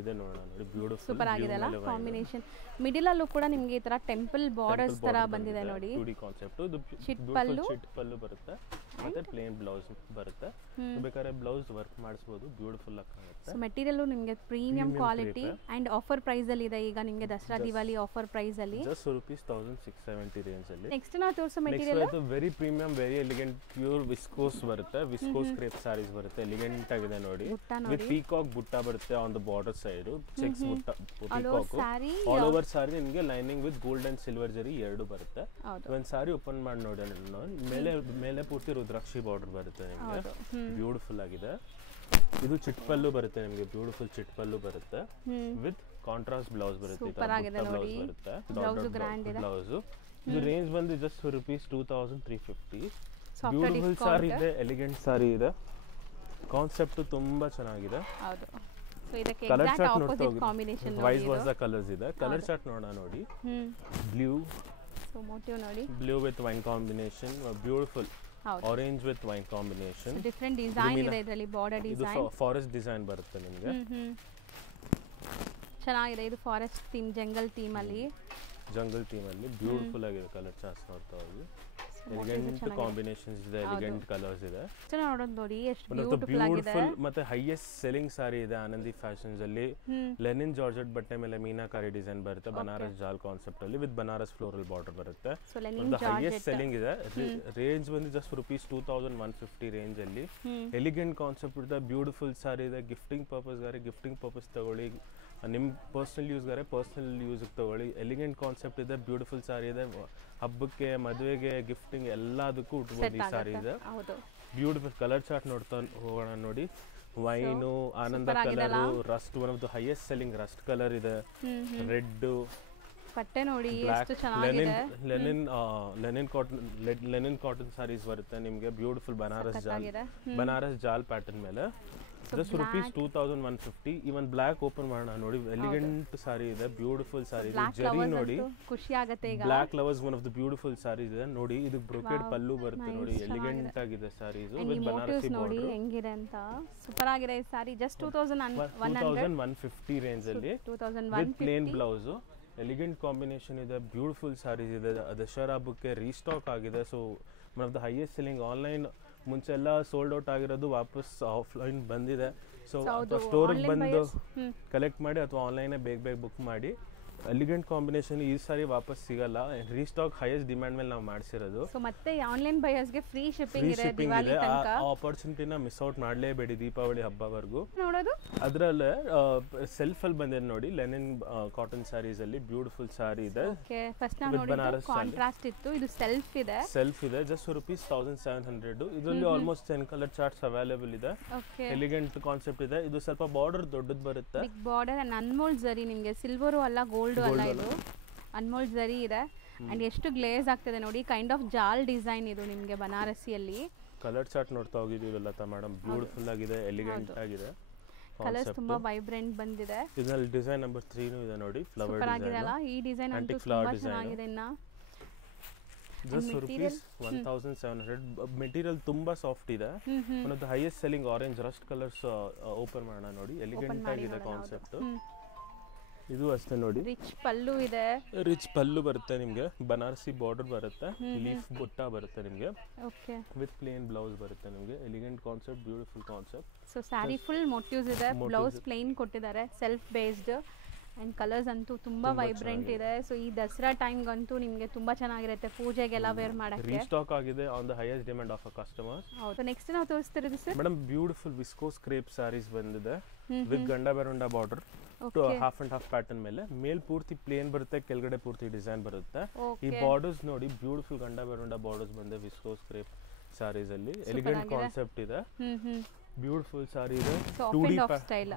ಇದೆ ನೋಡೋಣ ನೋಡಿ, ಬ್ಯೂಟಿಫುಲ್ ಸೂಪರ್ ಆಗಿದೆ ಅಲ್ಲ ಕಾಂಬಿನೇಷನ್. ಮಿಡಿಲ್ ಅಲ್ಲೂ ಕೂಡ ನಿಮಗೆ ಈ ತರ ಟೆಂಪಲ್ ಬಾರ್ಡರ್ಸ್ ತರ ಬಂದಿದೆ ನೋಡಿ. 2D concept. ಇದು ಚಿಟ್ ಪಲ್ಲು ಬರುತ್ತೆ, ಮತ್ತೆ ಪ್ಲೇನ್ ಬ್ಲೌಸ್ ಬರುತ್ತೆ. ಬೇಕಾದ್ರೆ ಬ್ಲೌಸ್ ವರ್ಕ್ ಮಾಡಿಸಬಹುದು, ಬ್ಯೂಟಿಫುಲ್ ಆಗಿ ಕಾಣುತ್ತೆ. ಸೊ ಮೆಟೀರಿಯಲ್ ನಿಮಗೆ premium quality and offer price ಅಲ್ಲಿ ಇದೆ. ಈಗ ನಿಮಗೆ ದಸರಾ ದಿವಾಲಿ ಆಫರ್ ಪ್ರೈಸ್ ಅಲ್ಲಿ ಜಸ್ಟ್ ರೂಪೀಸ್ 1670 ರೇಂಜ್ ಅಲ್ಲಿ. ನೆಕ್ಸ್ಟ್ ನಾವು ತೋರಿಸೋ material very premium, very elegant pure viscose ಬರುತ್ತೆ. ವಿಸ್ಕೋಸ್ ಕ್ರೇಪ್ ಸಾರೀಸ್ ಬರುತ್ತೆ, ಎಲಿಗೆಂಟ್ ಆಗಿದೆ ನೋಡಿ. ವಿತ್ ಪೀಕಾಕ್ ಬುಟ್ಟ ಬರುತ್ತೆ on the border side, checks ಬುಟ್ಟ ಪೀಕಾಕ್. ಆಲ್ ಓವರ್ ಸಾರಿ ನಿಮಗೆ lining with gold and silver zari ಎರಡು ಬರುತ್ತೆ. ಒಂದು ಸಾರಿ ಓಪನ್ ಮಾಡಿ ನೋಡಿ, ಮೇಲೆ ಪೂರ್ತಿ ರುದ್ರಾಕ್ಷಿ ಬಾರ್ಡರ್ ಬರುತ್ತೆ ನಿಮಗೆ, ಬ್ಯೂಟಿಫುಲ್ ಆಗಿದೆ. ಇದು ಚಿಟ್ ಪಲ್ಲು ಬರುತ್ತೆ ನಿಮಗೆ, ಬ್ಯೂಟಿಫುಲ್ ಚಿಟ್ ಪಲ್ಲು ಬರುತ್ತೆ ವಿತ್ ಕಾಂಟ್ರಾಸ್ಟ್ ಬ್ಲೌಸ್ ಬರುತ್ತೆ. ಬ್ಲೌಸ್ ಇದು ರೇಂಜ್ ಬಂದು ಜಸ್ಟ್ ರೂಪೀಸ್ 2350. ಬ್ಯೂಟಿಫುಲ್ ಸಾರಿ ಇದೆ, ಎಲಿಗೆಂಟ್ ಸಾರಿ ಇದೆ, ಕಾನ್ಸೆಪ್ಟ್ ತುಂಬಾ ಚೆನ್ನಾಗಿದೆ. ಕಲರ್ ಚಾರ್ಟ್ ನೋಡ್ತಾ ಹೋಗಿ, ವೈಸ್ ವರ್ಸಾ ಕಲರ್ಸ್ ಇದೆ. ಕಲರ್ ಚಾರ್ಟ್ ನೋಡೋಣ ನೋಡಿ. ಬ್ಲೂ, ಸೊ ಮೋಟಿವ್ ನೋಡಿ, blue with wine combination, beautiful orange with wine combination. Different design ಇದೆ ಇದರಲ್ಲಿ, ಬಾರ್ಡರ್ ಡಿಸೈನ್, ಇದು ಫಾರೆಸ್ಟ್ ಡಿಸೈನ್ ಬರುತ್ತೆ ನಿಮಗೆ. ಚೆನ್ನಾಗಿದೆ ಇದು, ಫಾರೆಸ್ಟ್ ಥೀಮ್, ಜಂಗಲ್ ಥೀಮ್ ಅಲ್ಲಿ ಬ್ಯೂಟಿಫುಲ್ ಆಗಿದೆ. ಕಲರ್ ಚಾರ್ಟ್ಸ್ ನೋಡ್ತಾ ಹೋಗಿ, ಎಲಿಗೆಂಟ್ ಕಾಂಬಿನೇಷನ್ಸ್ ಇದೆ, ಎಲಿಗೆಂಟ್ ಕಲರ್ಸ್ ಇದೆ. ನೋಡೋದು ನೋಡಿ ಎಷ್ಟು ಬ್ಯೂಟಿಫುಲ್ ಆಗಿದೆ. ಮತ್ತೆ ಹೈಯೆಸ್ಟ್ ಸೆಲ್ಲಿಂಗ್ ಸಾರಿ ಇದೆ ಆನಂದಿ ಫ್ಯಾಷನ್ಸ್ ಅಲ್ಲಿ. ಲೆನಿನ್ ಜಾರ್ಜೆಟ್ ಬಟ್ಟೆ ಮೇಲೆ ಮೀನಾಕಾರಿ ಡಿಸೈನ್ ಬರುತ್ತೆ, ಬನಾರಸ್ ಜಾಲ್ ಕಾನ್ಸೆಪ್ಟ್ ಅಲ್ಲಿ ವಿತ್ ಬನಾರಸ್ ಫ್ಲೋರಲ್ ಬಾರ್ಡರ್ ಬರುತ್ತೆ. ಹೈಯೆಸ್ಟ್ ಸೆಲ್ಲಿಂಗ್ ಇದೆ. ರೇಂಜ್ ಬಂದು ಜಸ್ಟ್ ರೂಪೀಸ್ 2150 ರೇಂಜ್ ಅಲ್ಲಿ. ಎಲಿಗೆಂಟ್ ಕಾನ್ಸೆಪ್ಟ್ ಇದೆ, ಬ್ಯೂಟಿಫುಲ್ ಸಾರಿ ಇದೆ. ಗಿಫ್ಟಿಂಗ್ ಪರ್ಪಸ್ ತಗೊಳ್ಳಿ, ನಿಮ್ಮ ಪರ್ಸನಲ್ ಯೂಸ್ಗೆ ತಗೊಳ್ಳಿ. ಎಲಿಗೆಂಟ್ ಕಾನ್ಸೆಪ್ಟ್ ಇದೆ, ಬ್ಯೂಟಿಫುಲ್ ಸಾರಿ ಇದೆ. ಹಬ್ಬಕ್ಕೆ, ಮದುವೆಗೆ, ಗಿಫ್ಟಿಂಗ್ ಎಲ್ಲದಕ್ಕೂ ಉಟ್ಬೋದು ಈ ಸಾರಿ ಇದೆ. ಬ್ಯೂಟಿಫುಲ್ ಕಲರ್ ಚಾರ್ಟ್ ನೋಡ್ತಾ ಹೋಗೋಣ ನೋಡಿ. ವೈನು, ಆನಂದ colour, rust, one of the highest selling rust colour ಇದೆ. ರೆಡ್ ಪಟ್ಟೆ ನೋಡಿ ಎಷ್ಟು ಚೆನ್ನಾಗಿದೆ. ಲೆನಿನ್ ಕಾಟನ್ ಸಾರೀಸ್ ಬರುತ್ತೆ ನಿಮಗೆ, ಬ್ಯೂಟಿಫುಲ್ ಬನಾರಸ್ ಜಾಲ್ ಪ್ಯಾಟರ್ನ್ ಮೇಲೆ. Just rupees 2150. ಇವನ್ ಬ್ಲಾಕ್ ಓಪನ್ ಮಾಡೋಣ ನೋಡಿ, ಎಲಿಗೆಂಟ್ ಸಾರಿ ಇದೆ, ಬ್ಯೂಟಿಫುಲ್ ಸಾರಿ ಇದೆ, ಜರಿ ನೋಡಿ ಖುಷಿ ಆಗುತ್ತೆ ಈಗ. Black lovers one of the beautiful saris ಇದೆ ನೋಡಿ, ಇದು ಬ್ರೊಕೇಡ್ ಪಲ್ಲು ಬರುತ್ತೆ ನೋಡಿ, ಎಲಿಗೆಂಟ್ ಆಗಿದೆ ಸಾರೀಸ್ ವಿತ್ ಬನಾರಸಿ ನೋಡಿ ಬಾರ್ಡರ್. ಹೆಂಗಿದೆ ಅಂತ, ಸೂಪರ್ ಆಗಿದೆ ಈ ಸಾರಿ. ಜಸ್ಟ್ 2150 ರೇಂಜ್ ಅಲ್ಲಿ with plain blouse. Elegant combination ಇದೆ, ಬ್ಯೂಟಿಫುಲ್ ಸಾರೀಸ್ ಇದೆ. ದಸರಾ ಹಬ್ಬಕ್ಕೆ ರೀಸ್ಟಾಕ್ ಆಗಿದೆ. So one of the highest selling. Online ಮುಂಚೆ ಎಲ್ಲ ಸೋಲ್ಡ್ ಔಟ್ ಆಗಿರೋದು ವಾಪಸ್ ಆಫ್ಲೈನ್ ಬಂದಿದೆ. ಸೊ ಸ್ಟೋರಿಗೆ ಬಂದು ಕಲೆಕ್ಟ್ ಮಾಡಿ ಅಥವಾ ಆನ್ಲೈನೇ ಬೇಗ ಬುಕ್ ಮಾಡಿ. ಎಲಿಗೆಂಟ್ ಕಾಂಬಿನೇಷನ್ ಈ ಸಾರಿ ವಾಪಸ್ ಸಿಗಲ್ಲ, ರೀಸ್ಟಾಕ್ ಹೈಯೆಸ್ಟ್ ಡಿಮ್ಯಾಂಡ್ ಮೇಲೆ ನಾವು ಮಾಡಿಸಿರೋದು. ಸೊ ಮತ್ತೆ ಆನ್ಲೈನ್ ಬಯರ್ಸ್ಗೆ ಫ್ರೀ ಶಿಪ್ಪಿಂಗ್ ಇದೆ ದಿವಾಲಿ ತನಕ. ಆ ಆಪರ್ಚುನಿಟಿನ ಮಿಸ್ ಔಟ್ ಮಾಡಲೇಬೇಡಿ ದೀಪಾವಳಿ ಹಬ್ಬವರೆಗೂ. ನೋಡೋದು ಅದರಲ್ಲೇ ಸೆಲ್ಫ್ ಅಲ್ಲಿ ಬಂದಿದೆ ನೋಡಿ, ಲೆನಿನ್ ಕಾಟನ್ ಸ್ಯಾರೀಸ್ ಅಲ್ಲಿ ಬ್ಯೂಟಿಫುಲ್ ಸಾರಿ ಇದೆ. ಓಕೆ, ಫಸ್ಟ್ ನಾವು ನೋಡಿದ್ದು ಕಾಂಟ್ರಾಸ್ಟ್ ಇತ್ತು, ಇದು ಸೆಲ್ಫ್ ಇದೆ. ಸೆಲ್ಫ್ ಇದೆ, ಜಸ್ಟ್ ರುಪೀಸ್ 1700. ಇದರಲ್ಲಿ ಆಲ್ಮೋಸ್ಟ್ 10 ಕಲರ್ ಚಾರ್ಟ್ಸ್ ಅವೈಲೇಬಲ್ ಇದೆ. ಓಕೆ, ಎಲಿಗೆಂಟ್ ಕಾನ್ಸೆಪ್ಟ್ ಇದೆ. ಇದು ಸ್ವಲ್ಪ ಬಾರ್ಡರ್ ದೊಡ್ಡದು ಬರುತ್ತೆ, ಬಿಗ್ ಬಾರ್ಡರ್ ಅಂಡ್ ಅನ್ಮೋಲ್ಡ್ ಜರಿ. ನಿಮಗೆ ಸಿಲ್ವರು ಅಲ್ಲ ಗೋಲ್ಡ್ ಅಲ್ಲ, ಇದು ಅನ್ಮೋಲ್ಡ್ ಜರಿ ಇದೆ. ಅಂಡ್ ಎಷ್ಟು ಗ್ಲೇಸ್ ಆಗ್ತದೆ ನೋಡಿ, ಕೈಂಡ್ ಆಫ್ ಜಾಲ್ ಡಿಸೈನ್ ಇದು ನಿಮಗೆ ಬನಾರಸಿಯಲ್ಲಿ. ಕಲರ್ ಚಾರ್ಟ್ ನೋಡ್ತಾ ಹೋಗಿದ್ದೀವಿ ಲತಾ ಮೇಡಮ್, ಬ್ಯೂಟಿಫುಲ್ ಆಗಿದೆ, ಎಲಿಗೆಂಟ್ ಆಗಿದೆ. ಕಲರ್ಸ್ ತುಂಬಾ ವೈಬ್ರೆಂಟ್ ಬಂದಿದೆ. ಇದರಲ್ಲಿ ಡಿಸೈನ್ ನಂಬರ್ 3 ನು ಇದೆ ನೋಡಿ, ಫ್ಲವರ್ ಸೂಪರ್ ಆಗಿದೆ ಅಲ್ಲ ಈ ಡಿಸೈನ್ ಅಂತೂ ತುಂಬಾ ಚೆನ್ನಾಗಿದೆ. ಇನ್ನ ಜಸ್ಟ್ ರುಪೀಸ್ 1700. ಮೆಟೀರಿಯಲ್ ತುಂಬಾ ಸಾಫ್ಟ್ ಇದೆ. One of the highest selling orange Rust colours open ಮಾಡೋಣ ನೋಡಿ, ಎಲಿಗೆಂಟ್ ಆಗಿದೆ ಕಾನ್ಸೆಪ್ಟ್. ಇದು ಅಷ್ಟೇ ನೋಡಿ, ರಿಚ್ ಪಲ್ಲು ಇದೆ, ರಿಚ್ ಪಲ್ಲು ಬರುತ್ತೆ ನಿಮಗೆ, ಬನಾರಸಿ ಬಾರ್ಡರ್ ಬರುತ್ತೆ, ಲೀಫ್ ಬುಟ್ಟ ಬರುತ್ತೆ ನಿಮಗೆ. ಓಕೆ, ವಿತ್ ಪ್ಲೇನ್ ಬ್ಲೌಸ್ ಬರುತ್ತೆ ನಿಮಗೆ. Elegant concept, beautiful concept. So sari full motives ಇದೆ, ಬ್ಲೌಸ್ ಪ್ಲೇನ್ ಕೊಟ್ಟಿದ್ದಾರೆ, ಸೆಲ್ಫ್ ಬೇಸ್ಡ್. ಆ್ಯಂಡ್ ಕಲರ್ಸ್ ಅಂತೂ ತುಂಬ ವೈಬ್ರೆಂಟ್ ಇದೆ. ಸೊ ಈ ದಸರಾ ಟೈಮ್ಗಂತೂ ನಿಮಗೆ ತುಂಬ ಚೆನ್ನಾಗಿರುತ್ತೆ, ಪೂಜೆಗೆಲ್ಲ ವೇರ್ ಮಾಡೋಕ್ಕೆ. ರೀಸ್ಟಾಕ್ ಆಗಿದೆ on the highest demand of a customers. ಹೌದು, ನೆಕ್ಸ್ಟ್ ನಾವು ತೋರಿಸ್ತಿರೋದು sir madam beautiful viscose crepe sarees ಬಂದಿದೆ with Ganda Berunda border, half and half pattern ಮೇಲೆ. ಮೇಲ್ ಪೂರ್ತಿ ಪ್ಲೇನ್ ಬರುತ್ತೆ, ಕೆಳಗಡೆ ಪೂರ್ತಿ ಡಿಸೈನ್ ಬರುತ್ತೆ. ಈ ಬಾರ್ಡರ್ಸ್ ನೋಡಿ, ಬ್ಯೂಟಿಫುಲ್ ಗಂಡ ಬೆರುಂಡ ಬಾರ್ಡರ್ಸ್ ಬಂದೆ ವಿಸ್ಕೋಸ್ ಕ್ರೇಪ್ ಸ್ಯಾರೀಸ್ ಅಲ್ಲಿ. ಎಲಿಗೆಂಟ್ ಕಾನ್ಸೆಪ್ಟ್ ಇದೆ, ಬ್ಯೂಟಿಫುಲ್ ಸಾರಿ ಇದೆ. 2D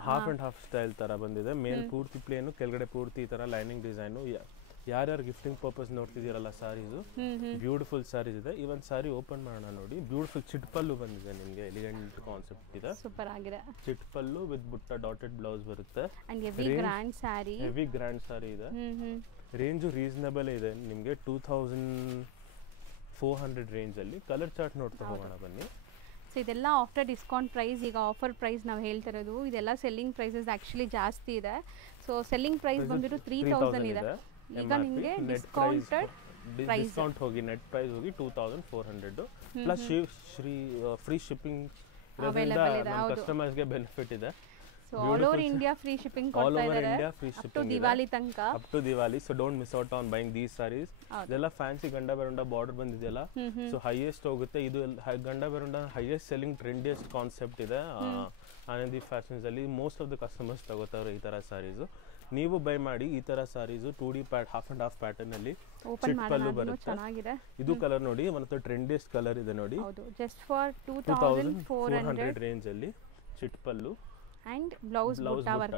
half and half style ತರ ಬಂದಿದೆ. ಮೇಲ್ ಪೂರ್ತಿ ಪ್ಲೇನು, ಕೆಳಗಡೆ ಪೂರ್ತಿ ಈ ತರ ಲೈನಿಂಗ್ ಡಿಸೈನು. ಯಾರ್ಯಾರು ಗಿಫ್ಟಿಂಗ್ ಪರ್ಪಸ್ ನೋಡ್ತಿದ್ದೀರಲ್ಲ ಸಾರೀಸು, ಬ್ಯೂಟಿಫುಲ್ ಸಾರೀಸ್ ಇದೆ. ಇವನ್ ಸಾರಿ ಓಪನ್ ಮಾಡೋಣ ನೋಡಿ, ಬ್ಯೂಟಿಫುಲ್ ಚಿಟ್ಪಲ್ಲು ಬಂದಿದೆ ನಿಮಗೆ, ಎಲಿಗೆಂಟ್ ಕಾನ್ಸೆಪ್ಟ್ ಇದೆ, ಸೂಪರ್ ಆಗಿದೆ. ಚಿಟ್ಪಲ್ಲು ವಿತ್ ಬುಟ್ಟ ಡಾಟೆಡ್ ಬ್ಲೌಸ್ ಬರುತ್ತೆ. ಹೆವಿ ಗ್ರ್ಯಾಂಡ್ ಸಾರಿ ಇದೆ. ರೇಂಜು ರೀಸನಬಲ್ ಇದೆ ನಿಮಗೆ, 2400 ರೇಂಜ್ ಅಲ್ಲಿ. ಕಲರ್ ಚಾರ್ಟ್ ನೋಡ್ತಾ ಹೋಗೋಣ ಬನ್ನಿ. ಸೊ ಇದೆಲ್ಲ ಆಫ್ಟರ್ ಡಿಸ್ಕೌಂಟ್ ಪ್ರೈಸ್, ಈಗ ಆಫರ್ ಪ್ರೈಸ್ ನಾವು ಹೇಳ್ತಿರೋದು. ಇದೆಲ್ಲ ಸೆಲ್ಲಿಂಗ್ ಪ್ರೈಸಸ್ ಆ್ಯಕ್ಚುಲಿ ಜಾಸ್ತಿ ಇದೆ. ಸೊ ಸೆಲ್ಲಿಂಗ್ ಪ್ರೈಸ್ ಬಂದ್ಬಿಟ್ಟು 3000 ಇದೆ. ಈಗ ನಿಮಗೆ ಡಿಸ್ಕೌಂಟ್ ಹೋಗಿ ನೆಟ್ ಪ್ರೈಸ್ ಹೋಗಿ 2400 ಪ್ಲಸ್ ಫ್ರೀ ಶಿಪ್ಪಿಂಗ್ ಕಸ್ಟಮರ್ಸ್ಗೆ ಬೆನಿಫಿಟ್ ಇದೆ. So all over India free shipping ಕೊಡ್ತಾ ಇದ್ದಾರೆ ಅಪ್ ಟು ದಿವಾಲಿ ತನಕ. Up to Diwali, so don't miss out on buying these saris. ಇದೆಲ್ಲ ಫ್ಯಾನ್ಸಿ ಗಂಡ ಬೆರುಂಡ ಬಾರ್ಡರ್ ಬಂದಿದೆಯಲ್ಲ, ಸೊ ಹೈಯೆಸ್ಟ್ ಹೋಗುತ್ತೆ. ಇದು Ganda Berunda highest selling trendiest concept ಇದೆ ಆನಂದಿ ಫ್ಯಾಷನ್ಸ್ ಅಲ್ಲಿ. ಮೋಸ್ಟ್ ಆಫ್ ದ ಕಸ್ಟಮರ್ಸ್ ತಗೋತಾರೆ ಈ ತರ ಸಾರೀಸು. ನೀವು ಬೈ ಮಾಡಿ ಈ ತರ saris 2D half and half pattern ಅಲ್ಲಿ ಚಿಟ್ಪಲ್ಲು ಬರುತ್ತೆ. ಇದು ಕಲರ್ ನೋಡಿ, ಒಂದು ಟ್ರೆಂಡಿಯಸ್ಟ್ ಕಲರ್ ಇದೆ ನೋಡಿ, ಜಸ್ಟ್ ಫಾರ್ 2400 ರೇಂಜ್ ಅಲ್ಲಿ ಚಿಟ್ಪಲ್ಲು and blouse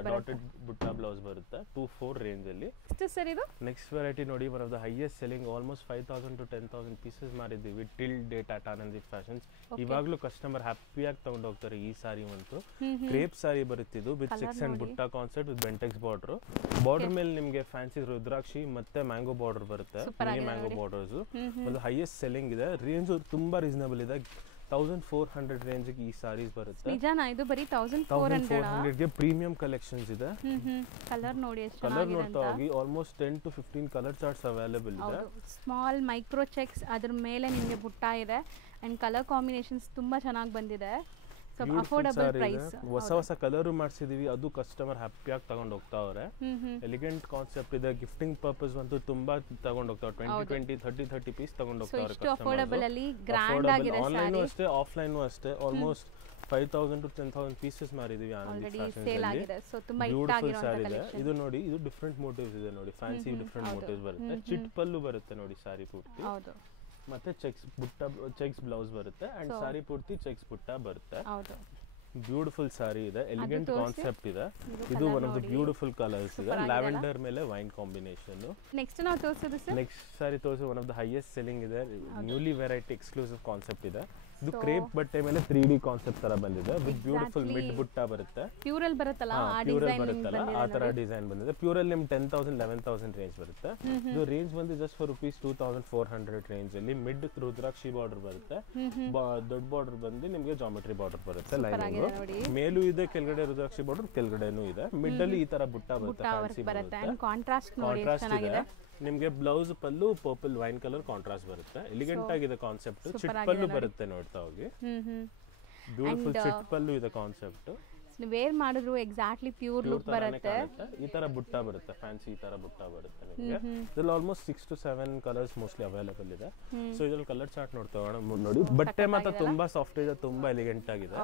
dotted butta blouse ಬರುತ್ತೆ 2400 ರೇಂಜ್ ಅಲ್ಲಿ. ಸರ್ ಇದು ನೆಕ್ಸ್ಟ್ ವೆರೈಟಿ ನೋಡಿ, one of the highest selling, almost 5000 to 10,000 pieces ಮಾರಿದ್ದೀವಿ till date at Anandi fashions. ಇವಾಗಲೂ ಕಸ್ಟಮರ್ ಹ್ಯಾಪಿಯಾಗಿ ತಗೊಂಡು ಹೋಗ್ತಾರೆ ಈ ಸಾರಿ. ಅಂತೂ ಕ್ರೇಪ್ ಸಾರಿ ಬರುತ್ತಿದ್ದು with 6 and butta concept with Bentex border ಮೇಲೆ ನಿಮಗೆ ಫ್ಯಾನ್ಸಿ ರುದ್ರಾಕ್ಷಿ ಮತ್ತೆ ಮ್ಯಾಂಗೋ ಬಾರ್ಡರ್ ಬರುತ್ತೆ, ಮ್ಯಾಂಗೋ ಬಾರ್ಡರ್ಸ್. ಒಂದು ಹೈಯೆಸ್ಟ್ ಸೆಲ್ಲಿಂಗ್ ಇದೆ, ರೇಂಜ್ ತುಂಬಾ ರೀಸನಬಲ್ ಇದೆ. 1400 ರೇಂಜ್ ಈ ಸಾರೀಸ್ ಬರುತ್ತೆ. ನಿಜಾನಾ? ಇದು ಬರೀ 1400 ಗೆ ಪ್ರೀಮಿಯಂ ಕಲೆಕ್ಷನ್ಸ್ ಇದೆ. ಕಲರ್ ನೋಡಿ ಎಷ್ಟು ಕಲರ್ ನೋಡ್ತಾ ಹೋಗಿ, almost 10 to 15 colour charts available ಇದೆ. ಸ್ಮಾಲ್ ಮೈಕ್ರೋ ಚೆಕ್ಸ್ ಅದ್ರ ಮೇಲೆ ನಿಮಗೆ ಬುಟ್ಟ ಇದೆ ಅಂಡ್ ಕಲರ್ ಕಾಂಬಿನೇಷನ್ಸ್ ತುಂಬಾ ಚೆನ್ನಾಗಿ ಬಂದಿದೆ. So affordable price. ಹೊಸ ಕಲರ್ ಮಾಡಿಸಿದೀವಿ, ಅದು ಕಸ್ಟಮರ್ ಹ್ಯಾಪಿಯಾಗಿ ತಗೊಂಡು ಹೋಗ್ತಾ ಅವ್ರೆ. ಎಲಿಗೆಂಟ್ ಕಾನ್ಸೆಪ್ಟ್ ಇದೆ, ಗಿಫ್ಟಿಂಗ್ ಪರ್ಪಸ್ ಅಂತೂ ತುಂಬಾ ತಗೊಂಡು ಹೋಗ್ತಾರೆ. 20-30 ಪೀಸ್ ತಗೊಂಡು ಹೋಗ್ತಾರೆ ಕಸ್ಟಮರ್. ಆನ್ಲೈನ್ ಅಷ್ಟೇ, ಆಫ್ಲೈನ್ ಅಷ್ಟೇ. ಆಲ್ಮೋಸ್ಟ್ 5000 to 10,000 ಪೀಸಸ್ ಮಾರಿದೀವಿ ಆನಂದಿ ಫ್ಯಾಷನ್ಸ್ ಅಲ್ಲಿ. ಬ್ಯೂಟಿಫುಲ್ ಸಾರಿ ಇದೆ. ಇದು ನೋಡಿ, ಇದು ಡಿಫ್ರೆಂಟ್ ಮೋಟಿವ್ಸ್ ಇದೆ ನೋಡಿ, ಫ್ಯಾನ್ಸಿ ಡಿಫ್ರೆಂಟ್ ಮೋಟಿವ್ಸ್ ಬರುತ್ತೆ. ಚಿಟ್ಪಲ್ಲು ಬರುತ್ತೆ ನೋಡಿ ಸಾರಿ ಪೂರ್ತಿ, ಮತ್ತೆ ಚೆಕ್ಸ್ ಬ್ಲೌಸ್ ಬರುತ್ತೆ ಅಂಡ್ ಸಾರಿ ಪೂರ್ತಿ ಚೆಕ್ಸ್ ಬುಟ್ಟ ಬರುತ್ತೆ. ಬ್ಯೂಟಿಫುಲ್ ಸಾರಿ ಇದೆ, ಎಲಿಗೆಂಟ್ ಕಾನ್ಸೆಪ್ಟ್ ಇದೆ. ಇದು one of the beautiful colours ಇದೆ, ಲ್ಯಾವೆಂಡರ್ ಮೇಲೆ ವೈನ್ ಕಾಂಬಿನೇಷನ್. ನೆಕ್ಸ್ಟ್ ಸಾರಿ ತೋರಿಸಿ one of the highest selling ಇದೆ, ನ್ಯೂಲಿ ವೆರೈಟಿ ಎಕ್ಸ್ಕ್ಲೂಸಿವ್ ಕಾನ್ಸೆಪ್ಟ್ ಇದೆ. ಇದು ಕ್ರೇಪ್ ಬಟ್ಟೆ ಮೇಲೆ 3D ಕಾನ್ಸೆಪ್ಟ್ ತರ ಬಂದಿದೆ ವಿತ್ ಬ್ಯೂಟಿಫುಲ್ ಮಿಡ್ ಬುಟ್ಟ ಬರುತ್ತೆ. ಪ್ಯೂರಲ್ ಬರುತ್ತಲ್ಲ ಆ ಪ್ಯೂರಲ್ ಬರುತ್ತಲ್ಲ ಆ ತರ ಡಿಸೈನ್ ಬಂದಿದೆ. ಪ್ಯೂರಲ್ ನಿಮ್ 10,000 11,000 ರೇಂಜ್ ಬರುತ್ತೆ. ಇದು ರೇಂಜ್ ಬಂದು ಜಸ್ಟ್ ಫಾರ್ rupees 2,400 ರೇಂಜ್ ಅಲ್ಲಿ ಮಿಡ್ ರುದ್ರಾಕ್ಷಿ ಬಾರ್ಡರ್ ಬರುತ್ತೆ. ದೊಡ್ಡ ಬಾರ್ಡರ್ ಬಂದು ನಿಮಗೆ ಜಾಮೆಟ್ರಿ ಬಾರ್ಡರ್ ಬರುತ್ತೆ. ಲೈನಿಂಗ್ ಮೇಲೂ ಇದೆ, ಕೆಳಗಡೆ ರುದ್ರಾಕ್ಷಿ ಬಾರ್ಡರ್ ಕೆಳಗಡೆನೂ ಇದೆ. ಮಿಡ್ ಅಲ್ಲಿ ಈ ತರ ಬುಟ್ಟ ಬರುತ್ತೆ, ಫ್ಯಾನ್ಸಿ ಬರುತ್ತೆ. ಕಾಂಟ್ರಾಸ್ಟ್ ಇದೆ. ನಿಮಗೆ ಬ್ಲೌಸ್ ಪಲ್ಲು ಪರ್ಪಲ್ ವೈನ್ ಕಲರ್ ಕಾಂಟ್ರಾಸ್ಟ್ ಬರುತ್ತೆ. ಎಲಿಗೆಂಟ್ ಆಗಿದೆ ಕಾನ್ಸೆಪ್ಟ್. ಚಿಟ್ ಪಲ್ಲು ಬರುತ್ತೆ, ನೋಡ್ತಾ ಹೋಗಿ. ಬ್ಯೂಟಿಫುಲ್ ಚಿಟ್ ಪಲ್ಲು ಇದೆ ಕಾನ್ಸೆಪ್ಟ್. ವೇರ್ ಮಾಡಿದ್ರು ಎಕ್ಸಾಕ್ಟ್ಲಿ ಪ್ಯೂರ್ ಲುಕ್ ಬರುತ್ತೆ. ಈ ತರ ಬುಟ್ಟ ಬರುತ್ತೆ, ಫ್ಯಾನ್ಸಿ ಈ ತರ ಬುಟ್ಟ ಬರುತ್ತೆ ನಿಮಗೆ. ಇದ್ರಲ್ಲಿ almost 6 to 7 colours mostly available ಇದೆ. ಸೊ ಇದ್ರಲ್ಲಿ ಕಲರ್ ಚಾರ್ಟ್ ನೋಡ್ತಾ ನೋಡಿ. ಬಟ್ಟೆ ಮಾತ್ರ ತುಂಬಾ ಸಾಫ್ಟ್ ಇದೆ, ತುಂಬಾ ಎಲಿಗೆಂಟ್ ಆಗಿದೆ.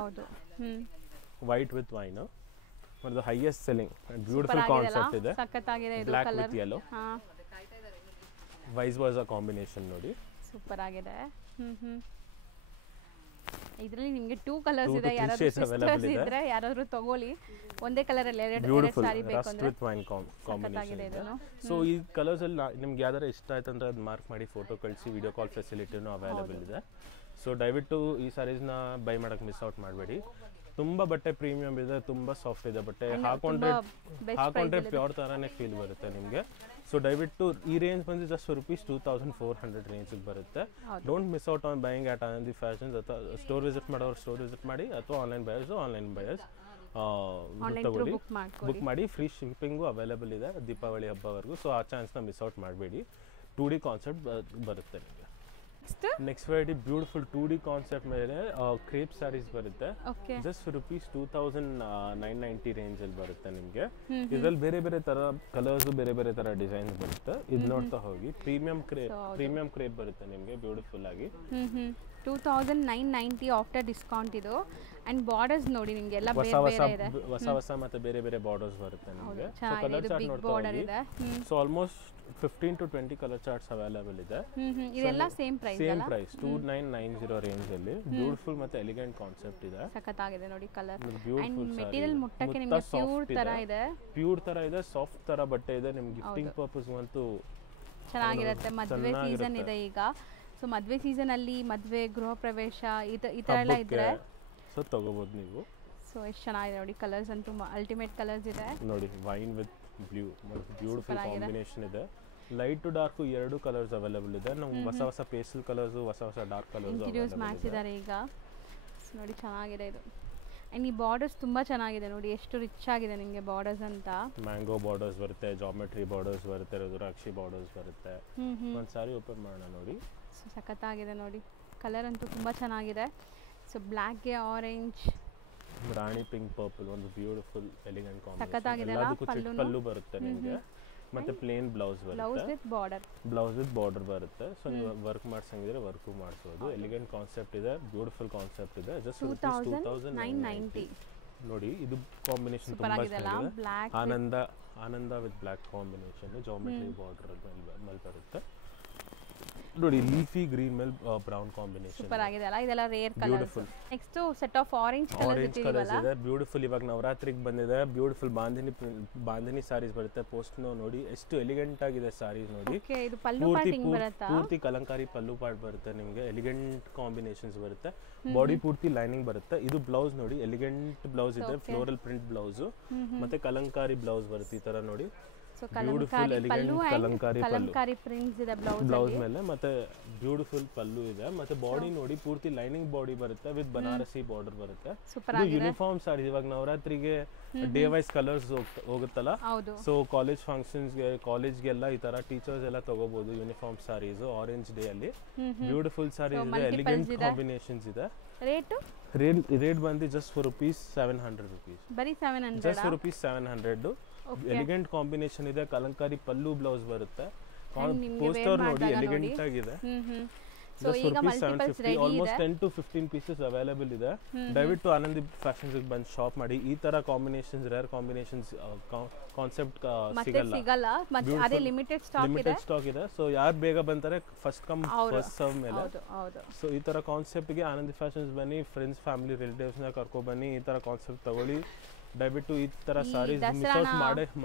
ವೈಟ್ ವಿತ್ ವೈನ್ ಒಂದು highest selling and beautiful concept ಇದೆ. Black with yellow vice versa combination ನೋಡಿ, ಸೂಪರ್ ಆಗಿದೆ. ಇದರಲ್ಲಿ ನಿಮಗೆ 2 ಕಲರ್ಸ್ ಇದೆ. ಯಾರಾದ್ರೂ ಸಿಸ್ಟರ್ಸ್ ಇದ್ರೆ ಯಾರಾದ್ರೂ ತಗೊಳ್ಳಿ. ಒಂದೇ ಕಲರ್ ಅಲ್ಲಿ ಎರಡು ಸಾರಿ ಬೇಕು ಅಂದ್ರೆ ವಿತ್ ವೈನ್ ಕಾಂಬಿನೇಷನ್ ಇದೆ. ಸೊ ಈ ಕಲರ್ಸ್ ಅಲ್ಲಿ ನಿಮ್ಗೆ ಯಾವ್ದಾರ ಇಷ್ಟ ಆಯ್ತು ಅಂದ್ರೆ ಅದು ಮಾರ್ಕ್ ಮಾಡಿ ಫೋಟೋ ಕಳಿಸಿ. ವಿಡಿಯೋ ಕಾಲ್ ಫೆಸಿಲಿಟಿನೂ ಅವೈಲೇಬಲ್ ಇದೆ. ಸೊ ದಯವಿಟ್ಟು ಈ ಸಾರೀಸ್ನ ಬೈ ಮಾಡಕ್ಕೆ ಮಿಸ್ ಔಟ್ ಮಾಡಬೇಡಿ. ತುಂಬಾ ಬಟ್ಟೆ ಪ್ರೀಮಿಯಂ ಇದೆ, ತುಂಬಾ ಸಾಫ್ಟ್ ಇದೆ ಬಟ್ಟೆ. ಹಾಕೊಂಡ್ರೆ ಪ್ಯೂರ್ ತರಾನೇ ಫೀಲ್ ಬರುತ್ತೆ ನಿಮಗೆ. ಸೊ ದಯವಿಟ್ಟು ಈ ರೇಂಜ್ ಬಂದು ಜಸ್ಟ್ rupees 2,400 ರೇಂಜಿಗೆ ಬರುತ್ತೆ. Don't miss out on buying at Anandi fashions. ಅಥವಾ ಸ್ಟೋರ್ ವಿಸಿಟ್ ಮಾಡೋರು ಸ್ಟೋರ್ ವಿಸಿಟ್ ಮಾಡಿ, ಅಥವಾ ಆನ್ಲೈನ್ ಬಯರ್ಸ್ ತಗೊಳ್ಳಿ, ಬುಕ್ ಮಾಡಿ. ಫ್ರೀ ಶಿಪ್ಪಿಂಗು ಅವೈಲೇಬಲ್ ಇದೆ ದೀಪಾವಳಿ ಹಬ್ಬವರೆಗೂ. ಸೊ ಆ ಚಾನ್ಸ್ನ ಮಿಸ್ ಔಟ್ ಮಾಡಬೇಡಿ. 2D ಕಾನ್ಸೆಪ್ಟ್ ಬರುತ್ತೆ ನಿಮಗೆ. Next variety beautiful 2D concept ಮೇಲೆ ಕ್ರೇಪ್ ಸ್ಯಾರೀಸ್ ಬರುತ್ತೆ. ಜಸ್ಟ್ rupees 2,990 ರೇಂಜ್ ಅಲ್ಲಿ ಬರುತ್ತೆ ನಿಮಗೆ. ಇದ್ರಲ್ಲಿ ಬೇರೆ ಬೇರೆ ತರ ಕಲರ್ಸ್, ಬೇರೆ ಬೇರೆ ತರ ಡಿಸೈನ್ಸ್ ಬರುತ್ತೆ. ಇದು ನೋಡ್ತಾ ಹೋಗಿ. ಪ್ರೀಮಿಯಂ ಕ್ರೇಪ್ ಬರುತ್ತೆ ನಿಮಗೆ ಬ್ಯೂಟಿಫುಲ್ ಆಗಿ. 2,990 ಆಫ್ಟರ್ ಡಿಸ್ಕೌಂಟ್ ಇದು. ಅಂಡ್ ಬಾರ್ಡರ್ಸ್ ನೋಡಿ ನಿಮಗೆ ಎಲ್ಲ ಬೇರೆ ಬೇರೆ ಇದೆ. ಹೊಸ ಮತ್ತೆ ಬೇರೆ ಬೇರೆ ಬಾರ್ಡರ್ಸ್ ಬರುತ್ತೆ ನಿಮಗೆ. ಸೊ ಕಲರ್ ಚಾರ್ಟ್ ನೋಡ್ತಾ ಹೋಗಿ. So almost 15 to 20 colour charts available ಇದೆ. ಇದೆಲ್ಲ ಸೇಮ್ ಪ್ರೈಸ್ 2,990 ರೇಂಜ್ ಅಲ್ಲಿ. ಬ್ಯೂಟಿಫುಲ್ ಮತ್ತೆ ಎಲಿಗೆಂಟ್ ಕಾನ್ಸೆಪ್ಟ್ ಇದೆ. ಸಖತ್ತಾಗಿದೆ ನೋಡಿ ಕಲರ್. ಅಂಡ್ ಮೆಟೀರಿಯಲ್ ಮುಟ್ಟಕ್ಕೆ ನಿಮಗೆ ಪ್ಯೂರ್ ತರ ಇದೆ, ಸಾಫ್ಟ್ ತರ ಬಟ್ಟೆ ಇದೆ. ನಿಮಗೆ ಗಿಫ್ಟಿಂಗ್ ಪರ್ಪಸ್ ಅಂತೂ ಚೆನ್ನಾಗಿರುತ್ತೆ. ಮದುವೆ ಸೀಸನ್ ಇದೆ ಈಗ. ಸೊ ಮದುವೆ ಸೀಸನ್ ಅಲ್ಲಿ ಮದುವೆ, ಗೃಹ ಪ್ರವೇಶ ಈ ತರ ಎಲ್ಲ ಇದ್ರೆ ಸೊ ತಗೋಬಹುದು ನೀವು. ಸೊ ಎಷ್ಟು ಚೆನ್ನಾಗಿದೆ ನೋಡಿ. ಕಲರ್ಸ್ ಅಂತೂ ಅಲ್ಟಿಮೇಟ್ ಕಲರ್ಸ್ ಇದೆ ನೋಡಿ. Wine with blue beautiful combination ಇದೆ. ಲೈಟ್ ಟು ಡಾರ್ಕ್ ಎರಡು ಕಲರ್ಸ್ ಅವೈಲೇಬಲ್ ಇದೆ. ನಮ್ಗೆ ಹೊಸ ಪೇಸ್ಟಲ್ ಕಲರ್ಸ್, ಹೊಸ ಡಾರ್ಕ್ ಕಲರ್ಸ್ ಇಂಟೀರಿಯರ್ಸ್ ಮಾಡಿಸಿದ್ದಾರೆ ಈಗ. ನೋಡಿ ಚೆನ್ನಾಗಿದೆ ಇದು. ಅಂಡ್ ಈ ಬಾರ್ಡರ್ಸ್ ತುಂಬಾ ಚೆನ್ನಾಗಿದೆ ನೋಡಿ. ಎಷ್ಟು ರಿಚ್ ಆಗಿದೆ ನಿಮಗೆ ಬಾರ್ಡರ್ಸ್ ಅಂತ. ಮ್ಯಾಂಗೋ ಬಾರ್ಡರ್ಸ್ ಬರುತ್ತೆ, ಜಾಮೆಟ್ರಿ ಬಾರ್ಡರ್ಸ್ ಬರುತ್ತೆ, ರುದ್ರಾಕ್ಷಿ ಬಾರ್ಡರ್ಸ್ ಬರುತ್ತೆ. ಒಂದು ಸಾರಿ ಓಪನ್ ಮಾಡೋಣ ನೋಡಿ. ಸೊ ಸಖತ್ತಾಗಿದೆ ನೋಡಿ. ಕಲರ್ ಅಂತೂ ತುಂಬಾ ಚೆನ್ನಾಗಿದೆ. ಸೊ ಬ್ಲ್ಯಾಕ್ಗೆ ಆರೆಂಜ್, ರಾಣಿ ಪಿಂಕ್, ಪರ್ಪಲ್ ಒಂದು ಬ್ಯೂಟಿಫುಲ್ ಎಲಿಗೆಂಟ್ ಕಾಂಬಿನೇಷನ್. ಎಲ್ಲದಕ್ಕೂ ಚಿಕ್ಕ ಪಲ್ಲು ಬರುತ್ತೆ ನಿಮಗೆ. ಮತ್ತೆ ಪ್ಲೇನ್ ಬ್ಲೌಸ್ ಬರುತ್ತೆ. ಬ್ಲೌಸ್ ವಿತ್ ಬಾರ್ಡರ್ ಬರುತ್ತೆ. ಸೊ ನೀವು ವರ್ಕ್ ಮಾಡ್ಸಂಗಿದ್ರೆ ವರ್ಕು ಮಾಡಿಸೋದು. ಎಲಿಗೆಂಟ್ ಕಾನ್ಸೆಪ್ಟ್ ಇದೆ, ಬ್ಯೂಟಿಫುಲ್ ಕಾನ್ಸೆಪ್ಟ್ ಇದೆ. ಜಸ್ಟ್ 2,990 ನೋಡಿ. ಇದು ಕಾಂಬಿನೇಷನ್ ತುಂಬಾ ಚೆನ್ನಾಗಿದೆ. ಆನಂದ with black combination, geometry border ಮೇಲೆ ಬರುತ್ತೆ ನೋಡಿ. ಲೀಫಿ ಗ್ರೀನ್ ಮೇಲೆ ಬ್ರೌನ್ ಕಾಂಬಿನೇಷನ್ ಸೂಪರ್ ಆಗಿದೆ ಅಲ್ಲ. ಇದೆಲ್ಲ rare colours. Next set of orange colours ಇದೆ. ಬ್ಯೂಟಿಫುಲ್ ಇವಾಗ ನವರಾತ್ರಿಗೆ ಬಂದಿದೆ. ಬ್ಯೂಟಿಫುಲ್ ಬಾಂಧನಿ ಸಾರೀಸ್ ಬರುತ್ತೆ. ಪೋಸ್ಟ್ ನೋಡಿ ಎಷ್ಟು ಎಲಿಗೆಂಟ್ ಆಗಿದೆ ಸಾರೀಸ್ ನೋಡಿ. ಇದು ಪಲ್ಲು ಪಾರ್ಟಿಂಗ್ ಬರುತ್ತೆ. ಪೂರ್ತಿ ಕಲಂಕಾರಿ ಪಲ್ಲು ಪಾರ್ಟ್ ಬರುತ್ತೆ ನಿಮಗೆ. ಎಲಿಗೆಂಟ್ ಕಾಂಬಿನೇಷನ್ಸ್ ಬರುತ್ತೆ. ಬಾಡಿ ಪೂರ್ತಿ ಲೈನಿಂಗ್ ಬರುತ್ತೆ. ಇದು ಬ್ಲೌಸ್ ನೋಡಿ. ಎಲಿಗೆಂಟ್ ಬ್ಲೌಸ್ ಇದೆ. ಫ್ಲೋರಲ್ ಪ್ರಿಂಟ್ ಬ್ಲೌಸ್ ಮತ್ತೆ ಕಲಂಕಾರಿ ಬ್ಲೌಸ್ ಬರುತ್ತೆ ಈ ತರ ನೋಡಿ. ಬ್ಯೂಟಿಫುಲ್ ಎಲಿಗೆಂಟ್ ಕಲಂಕಾರಿ ಪ್ರಿಂಟ್ಸ್ ಇದೆ ಬ್ಲೌಸ್ ಮೇಲೆ. ಮತ್ತೆ ಬ್ಯೂಟಿಫುಲ್ ಪಲ್ಲು ಇದೆ. ಮತ್ತೆ ಬಾಡಿ ನೋಡಿ ಪೂರ್ತಿ ಲೈನಿಂಗ್ ಬಾಡಿ ಬರುತ್ತೆ ವಿತ್ ಬನಾರಸಿ ಬಾರ್ಡರ್ ಬರುತ್ತೆ. ಇದು ಯೂನಿಫಾರ್ಮ್ ಸಾರಿ. ಇವಾಗ ನವರಾತ್ರಿಗೆ ಡೇ ವೈಸ್ ಕಲರ್ಸ್ ಹೋಗುತ್ತಲ್ಲ. ಸೊ ಕಾಲೇಜ್ ಫಂಕ್ಷನ್ಸ್ಗೆ, ಕಾಲೇಜ್ಗೆಲ್ಲ ಈ ತರ ಟೀಚರ್ಸ್ ಎಲ್ಲ ತಗೋಬಹುದು ಯೂನಿಫಾರ್ಮ್ ಸಾರೀಸ್ ಆರೆಂಜ್ ಡೇ ಅಲ್ಲಿ. ಬ್ಯೂಟಿಫುಲ್ ಸಾರೀಸ್ ಇದೆ, ಎಲಿಗೆಂಟ್ ಕಾಂಬಿನೇಷನ್ಸ್ ಇದೆ. ರೇಟ್ ಬಂದು ಜಸ್ಟ್ ಫಾರ್ rupees 700 rupees. ಬರೀ 700 just for rupees 700. Elegant combination ಇದೆ. ಕಲಂಕಾರಿ ಪಲ್ಲು ಬ್ಲೌಸ್ ಬರುತ್ತೆ. ಪೋಸ್ಟರ್ ನೋಡಿ ಎಲಿಗೆಂಟ್ ಆಗಿದೆ. ಸೊ ಈಗ ಮಲ್ಟಿಪಲ್ಸ್ ರೆಡಿ ಇದೆ. ಆಲ್ಮೋಸ್ಟ್ 10 to 15 ಪೀಸಸ್ ಅವೈಲೇಬಲ್ ಇದೆ. ದಯವಿಟ್ಟು ಆನಂದಿ ಫ್ಯಾಷನ್ಸ್ ಗೆ ಬಂದು ಶಾಪ್ ಮಾಡಿ. ಈ ತರ ಕಾಂಬಿನೇಷನ್ಸ್, ರೇರ್ ಕಾಂಬಿನೇಷನ್ಸ್ ಕಾನ್ಸೆಪ್ಟ್ ಸಿಗಲ್ಲ. ಮತ್ತೆ ಅದೇ ಲಿಮಿಟೆಡ್ ಸ್ಟಾಕ್ ಇದೆ. ಸೊ ಯಾರು ಬೇಗ ಬಂತಾರೆ ಫಸ್ಟ್ ಕಮ್ ಫಸ್ಟ್ ಸರ್ವ್ ಮೇಲೆ. ಸೊ ಈ ತರ ಕಾನ್ಸೆಪ್ಟ್ ಗೆ ಆನಂದಿ ಫ್ಯಾಷನ್ಸ್ ಬನ್ನಿ. ಫ್ರೆಂಡ್ಸ್, ಫ್ಯಾಮಿಲಿ, ರಿಲೇಟಿವ್ಸ್ ನ ಕರ್ಕೊ ಬನ್ನಿ. ಈ ತರ ಕಾನ್ಸೆಪ್ಟ್ ತಗೊಳ್ಳಿ. ದಯವಿಟ್ಟು ಈ ತರ ಸಾರೀಸ್ ಮಿಸ್ ಔಟ್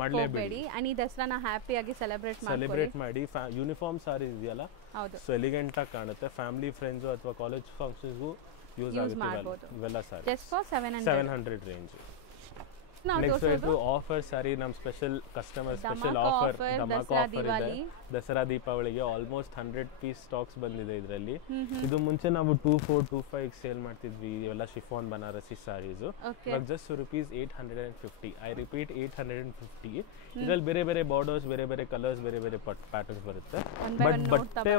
ಮಾಡಲೇಬೇಡಿ. ಅಂಡ್ ಈ ದಸರಾನ ಹ್ಯಾಪಿಯಾಗಿ ಸೆಲೆಬ್ರೇಟ್ ಮಾಡಿ. ಯೂನಿಫಾರ್ಮ್ ಸಾರಿ ಇದೆಯಲ್ಲ, ಸೊ ಎಲಿಗೆಂಟ್ ಆಗಿ ಕಾಣುತ್ತೆ. ಫ್ಯಾಮಿಲಿ ಫ್ರೆಂಡ್ಸ್ ಅಥವಾ ಕಾಲೇಜ್ ಫಂಕ್ಷನ್ಸ್ಗೂ ಯೂಸ್ ಆಗುತ್ತೆ ಇವೆಲ್ಲ sari. Just for 700 range. Next ಇದು ಆಫರ್ ಸಾರಿ, ನಮ್ಮ ಸ್ಪೆಷಲ್ ಕಸ್ಟಮರ್ ಸ್ಪೆಷಲ್ ಆಫರ್, ಧಮಾಕ ಆಫರ್ ಇದೆ ದಸರಾ ದೀಪಾವಳಿಗೆ. ಆಲ್ಮೋಸ್ಟ್ 100 ಪೀಸ್ ಸ್ಟಾಕ್ಸ್ ಬಂದಿದೆ ಇದರಲ್ಲಿ. ಇದು ಮುಂಚೆ ನಾವು 2425 ಸೇಲ್ ಮಾಡ್ತಿದ್ವಿ ಇವೆಲ್ಲ ಶಿಫಾನ್ ಬನಾರಸಿ ಸಾರೀಸ್. ಇವಾಗ ಜಸ್ಟ್ rupees 850. I repeat 850. ಇದರಲ್ಲಿ ಬೇರೆ ಬೇರೆ ಬಾರ್ಡರ್ಸ್, ಬೇರೆ ಬೇರೆ ಕಲರ್ಸ್, ಬೇರೆ ಬೇರೆ ಪ್ಯಾಟರ್ನ್ಸ್ ಬರುತ್ತೆ. ಬಟ್ ಬಟ್ಟೆ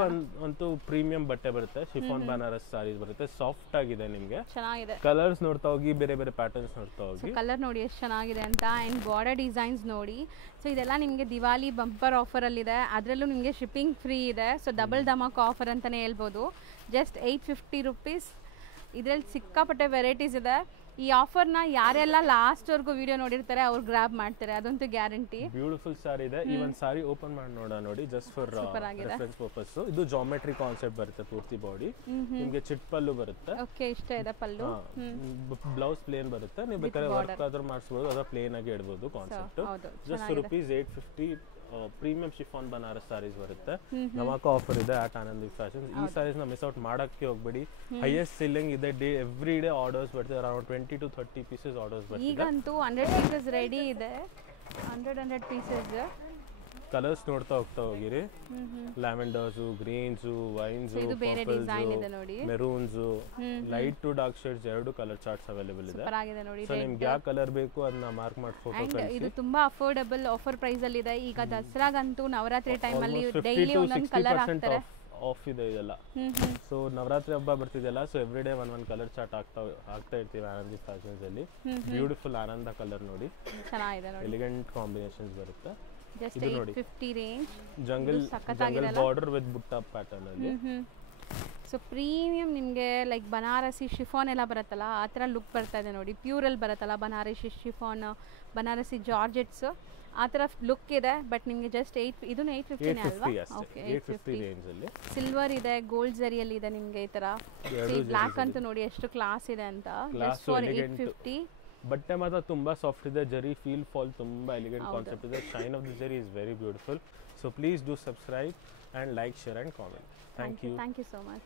ಅಂತೂ ಪ್ರೀಮಿಯಂ ಬಟ್ಟೆ ಬರುತ್ತೆ. ಶಿಫಾನ್ ಬನಾರಸ್ ಸಾರೀಸ್ ಬರುತ್ತೆ. ಸಾಫ್ಟ್ ಆಗಿದೆ, ನಿಮಗೆ ಚೆನ್ನಾಗಿದೆ. ಕಲರ್ಸ್ ನೋಡ್ತಾ ಹೋಗಿ, ಬೇರೆ ಬೇರೆ ಪ್ಯಾಟರ್ನ್ಸ್ ನೋಡ್ತಾ ಹೋಗಿ. ಕಲರ್ ನೋಡಿ ಎಷ್ಟು ಚೆನ್ನಾಗಿದೆ ಅಂತ. ಆ್ಯಂಡ್ ಬಾರ್ಡರ್ ಡಿಸೈನ್ಸ್ ನೋಡಿ. ಸೊ ಇದೆಲ್ಲ ನಿಮಗೆ ದಿವಾಲಿ ಬಂಪರ್ ಆಫರಲ್ಲಿದೆ. ಅದರಲ್ಲೂ ನಿಮಗೆ ಶಿಪ್ಪಿಂಗ್ ಫ್ರೀ ಇದೆ. ಸೊ ಡಬಲ್ ಧಮಾಕ ಆಫರ್ ಅಂತಲೇ ಹೇಳ್ಬೋದು. Just 850 rupees. ಇದರಲ್ಲಿ ಸಿಕ್ಕಾಪಟ್ಟೆ ವೆರೈಟೀಸ್ ಇದೆ. ಈ ಆಫರ್ನ ಯಾರೆಲ್ಲ ಲಾಸ್ಟ್ವರೆಗೂ ವಿಡಿಯೋ ನೋಡಿರ್ತಾರೆ ಅವ್ರು ಗ್ರಾಬ್ ಮಾಡ್ತಾರೆ, ಅದಂತೂ ಗ್ಯಾರಂಟಿ. ಬ್ಯೂಟಿಫುಲ್ ಸಾರಿ ಇದೆ. ಈ ಒಂದು ಸಾರಿ ಓಪನ್ ಮಾಡಿ ನೋಡೋಣ ನೋಡಿ, ಜಸ್ಟ್ ಫಾರ್ ರೆಫರೆನ್ಸ್ ಪರ್ಪಸ್. ಇದು ಜಾಮೆಟ್ರಿ ಕಾನ್ಸೆಪ್ಟ್ ಬರುತ್ತೆ ಪೂರ್ತಿ ಬಾಡಿ. ನಿಮಗೆ ಚಿಟ್ ಪಲ್ಲು ಬರುತ್ತೆ. ಓಕೆ, ಇಷ್ಟ ಇದೆ ಪಲ್ಲು. ಬ್ಲೌಸ್ ಪ್ಲೇನ್ ಬರುತ್ತೆ. ನೀವು ಬೇಕಾದ್ರೆ ವರ್ಕ್ ಆದ್ರೂ ಮಾಡಿಸ್ಬೋದು ಅಥವಾ ಪ್ಲೇನ್ ಆಗಿ ಇಡಬಹುದು concept. Just rupees 850. Premium chiffon Banaras sarees ಬರುತ್ತೆ. ಧಮಾಕ ಆಫರ್ ಇದೆ ಆಟ್ ಆನಂದಿ ಫ್ಯಾಷನ್ಸ್. ಈ ಸಾರೀಸ್ ನ ಮಿಸ್ ಔಟ್ ಮಾಡಕ್ಕೆ ಹೋಗ್ಬೇಡಿ. ಹೈಯೆಸ್ಟ್ ಸೆಲ್ಲಿಂಗ್ ಇದೆ. ಎವ್ರಿ ಡೇ ಆರ್ಡರ್ಸ್ ಬರ್ತಿದೆ. ಅರೌಂಡ್ 20 to 30 ಪೀಸಸ್ ಆರ್ಡರ್ಸ್ ಬರ್ತಿದೆ. ಈಗಂತೂ 100 ಪೀಸಸ್ ರೆಡಿ ಇದೆ. 100 ಪೀಸಸ್. ಕಲರ್ಸ್ ನೋಡ್ತಾ ಹೋಗ್ತಾ ಹೋಗಿರಿ. Lavenders, greens, wines, maroons, light to dark shades ಎರಡು ಕಲರ್ ಚಾರ್ಟ್ಸ್ ಅವೈಲೇಬಲ್ ಇದೆ. ಸೊ ನಿಮ್ಗೆ ಯಾವ ಕಲರ್ ಬೇಕು ಅದನ್ನ ಮಾರ್ಕ್ ಮಾಡಿ ಫೋಟೋ ಕಳಿಸಿ. ಇದು ತುಂಬಾ ಅಫೋರ್ಡಬಲ್ ಆಫರ್ ಪ್ರೈಸ್ ಅಲ್ಲಿ ಇದೆ. ಈಗ ದಸರಾಗಂತೂ ನವರಾತ್ರಿ ಟೈಮ್ ಅಲ್ಲಿ ಡೈಲಿ ಒಂದೊಂದು ಕಲರ್ ಹಾಕ್ತಾರೆ. ಆಫ್ ಇದೆ ಇದೆಲ್ಲ. ಸೊ ನವರಾತ್ರಿ ಹಬ್ಬ ಬರ್ತಿದೆಯಲ್ಲ, ಸೊ ಎವ್ರಿ ಡೇ ಒಂದೊಂದು ಕಲರ್ ಚಾರ್ಟ್ ಆಗ್ತಾ ಇರ್ತೀವಿ ಆನಂದಿ ಫ್ಯಾಷನ್ಸ್ ಅಲ್ಲಿ. ಬ್ಯೂಟಿಫುಲ್ ಆನಂದ ಕಲರ್ ನೋಡಿ, ಚೆನ್ನಾಗಿದೆ ನೋಡಿ. ಎಲಿಗೆಂಟ್ ಕಾಂಬಿನೇಷನ್ಸ್ ಬರುತ್ತೆ. Just 850 range. Jungle border with ಬುಟ್ಟ ಪ್ಯಾಟರ್ನ್ ಅಲ್ಲಿ. ಸೊ ಪ್ರೀಮಿಯಂ ನಿಮಗೆ ಲೈಕ್ ಬನಾರಸಿ ಶಿಫಾನ್ ಎಲ್ಲ ಬರುತ್ತಲ್ಲ, ಆ ಥರ ಲುಕ್ ಬರ್ತಾ ಇದೆ ನೋಡಿ. ಪ್ಯೂರಲ್ಲಿ ಬರುತ್ತಲ್ಲ ಬನಾರಸಿ ಶಿಫಾನ್, ಬನಾರಸಿ ಜಾರ್ಜೆಟ್ಸ್, ಆ ಥರ ಲುಕ್ ಇದೆ. ಬಟ್ ನಿಮಗೆ ಜಸ್ಟ್ 850 ಅಲ್ವಾ? ಓಕೆ, 850 ರೇಂಜ್ ಅಲ್ಲಿ. ಸಿಲ್ವರ್ ಇದೆ, ಗೋಲ್ಡ್ ಜರಿಯಲ್ಲಿ ಇದೆ ನಿಮಗೆ ಈ ಥರ. ಬ್ಲ್ಯಾಕ್ ಅಂತೂ ನೋಡಿ ಎಷ್ಟು ಕ್ಲಾಸ್ ಇದೆ ಅಂತ. Just for 850. ಬಟ್ಟೆ ಮಾತ್ರ ತುಂಬಾ ಸಾಫ್ಟ್ ಇದೆ. ಜರಿ ಫೀಲ್ ಫಾಲ್ ತುಂಬಾ ಎಲಿಗೆಂಟ್ ಕಾನ್ಸೆಪ್ಟ್ ಇದೆ. ಶೈನ್ ಆಫ್ ದಿ ಜರಿ is very beautiful. So please do subscribe and like, share and comment. Thank you. Thank you so much.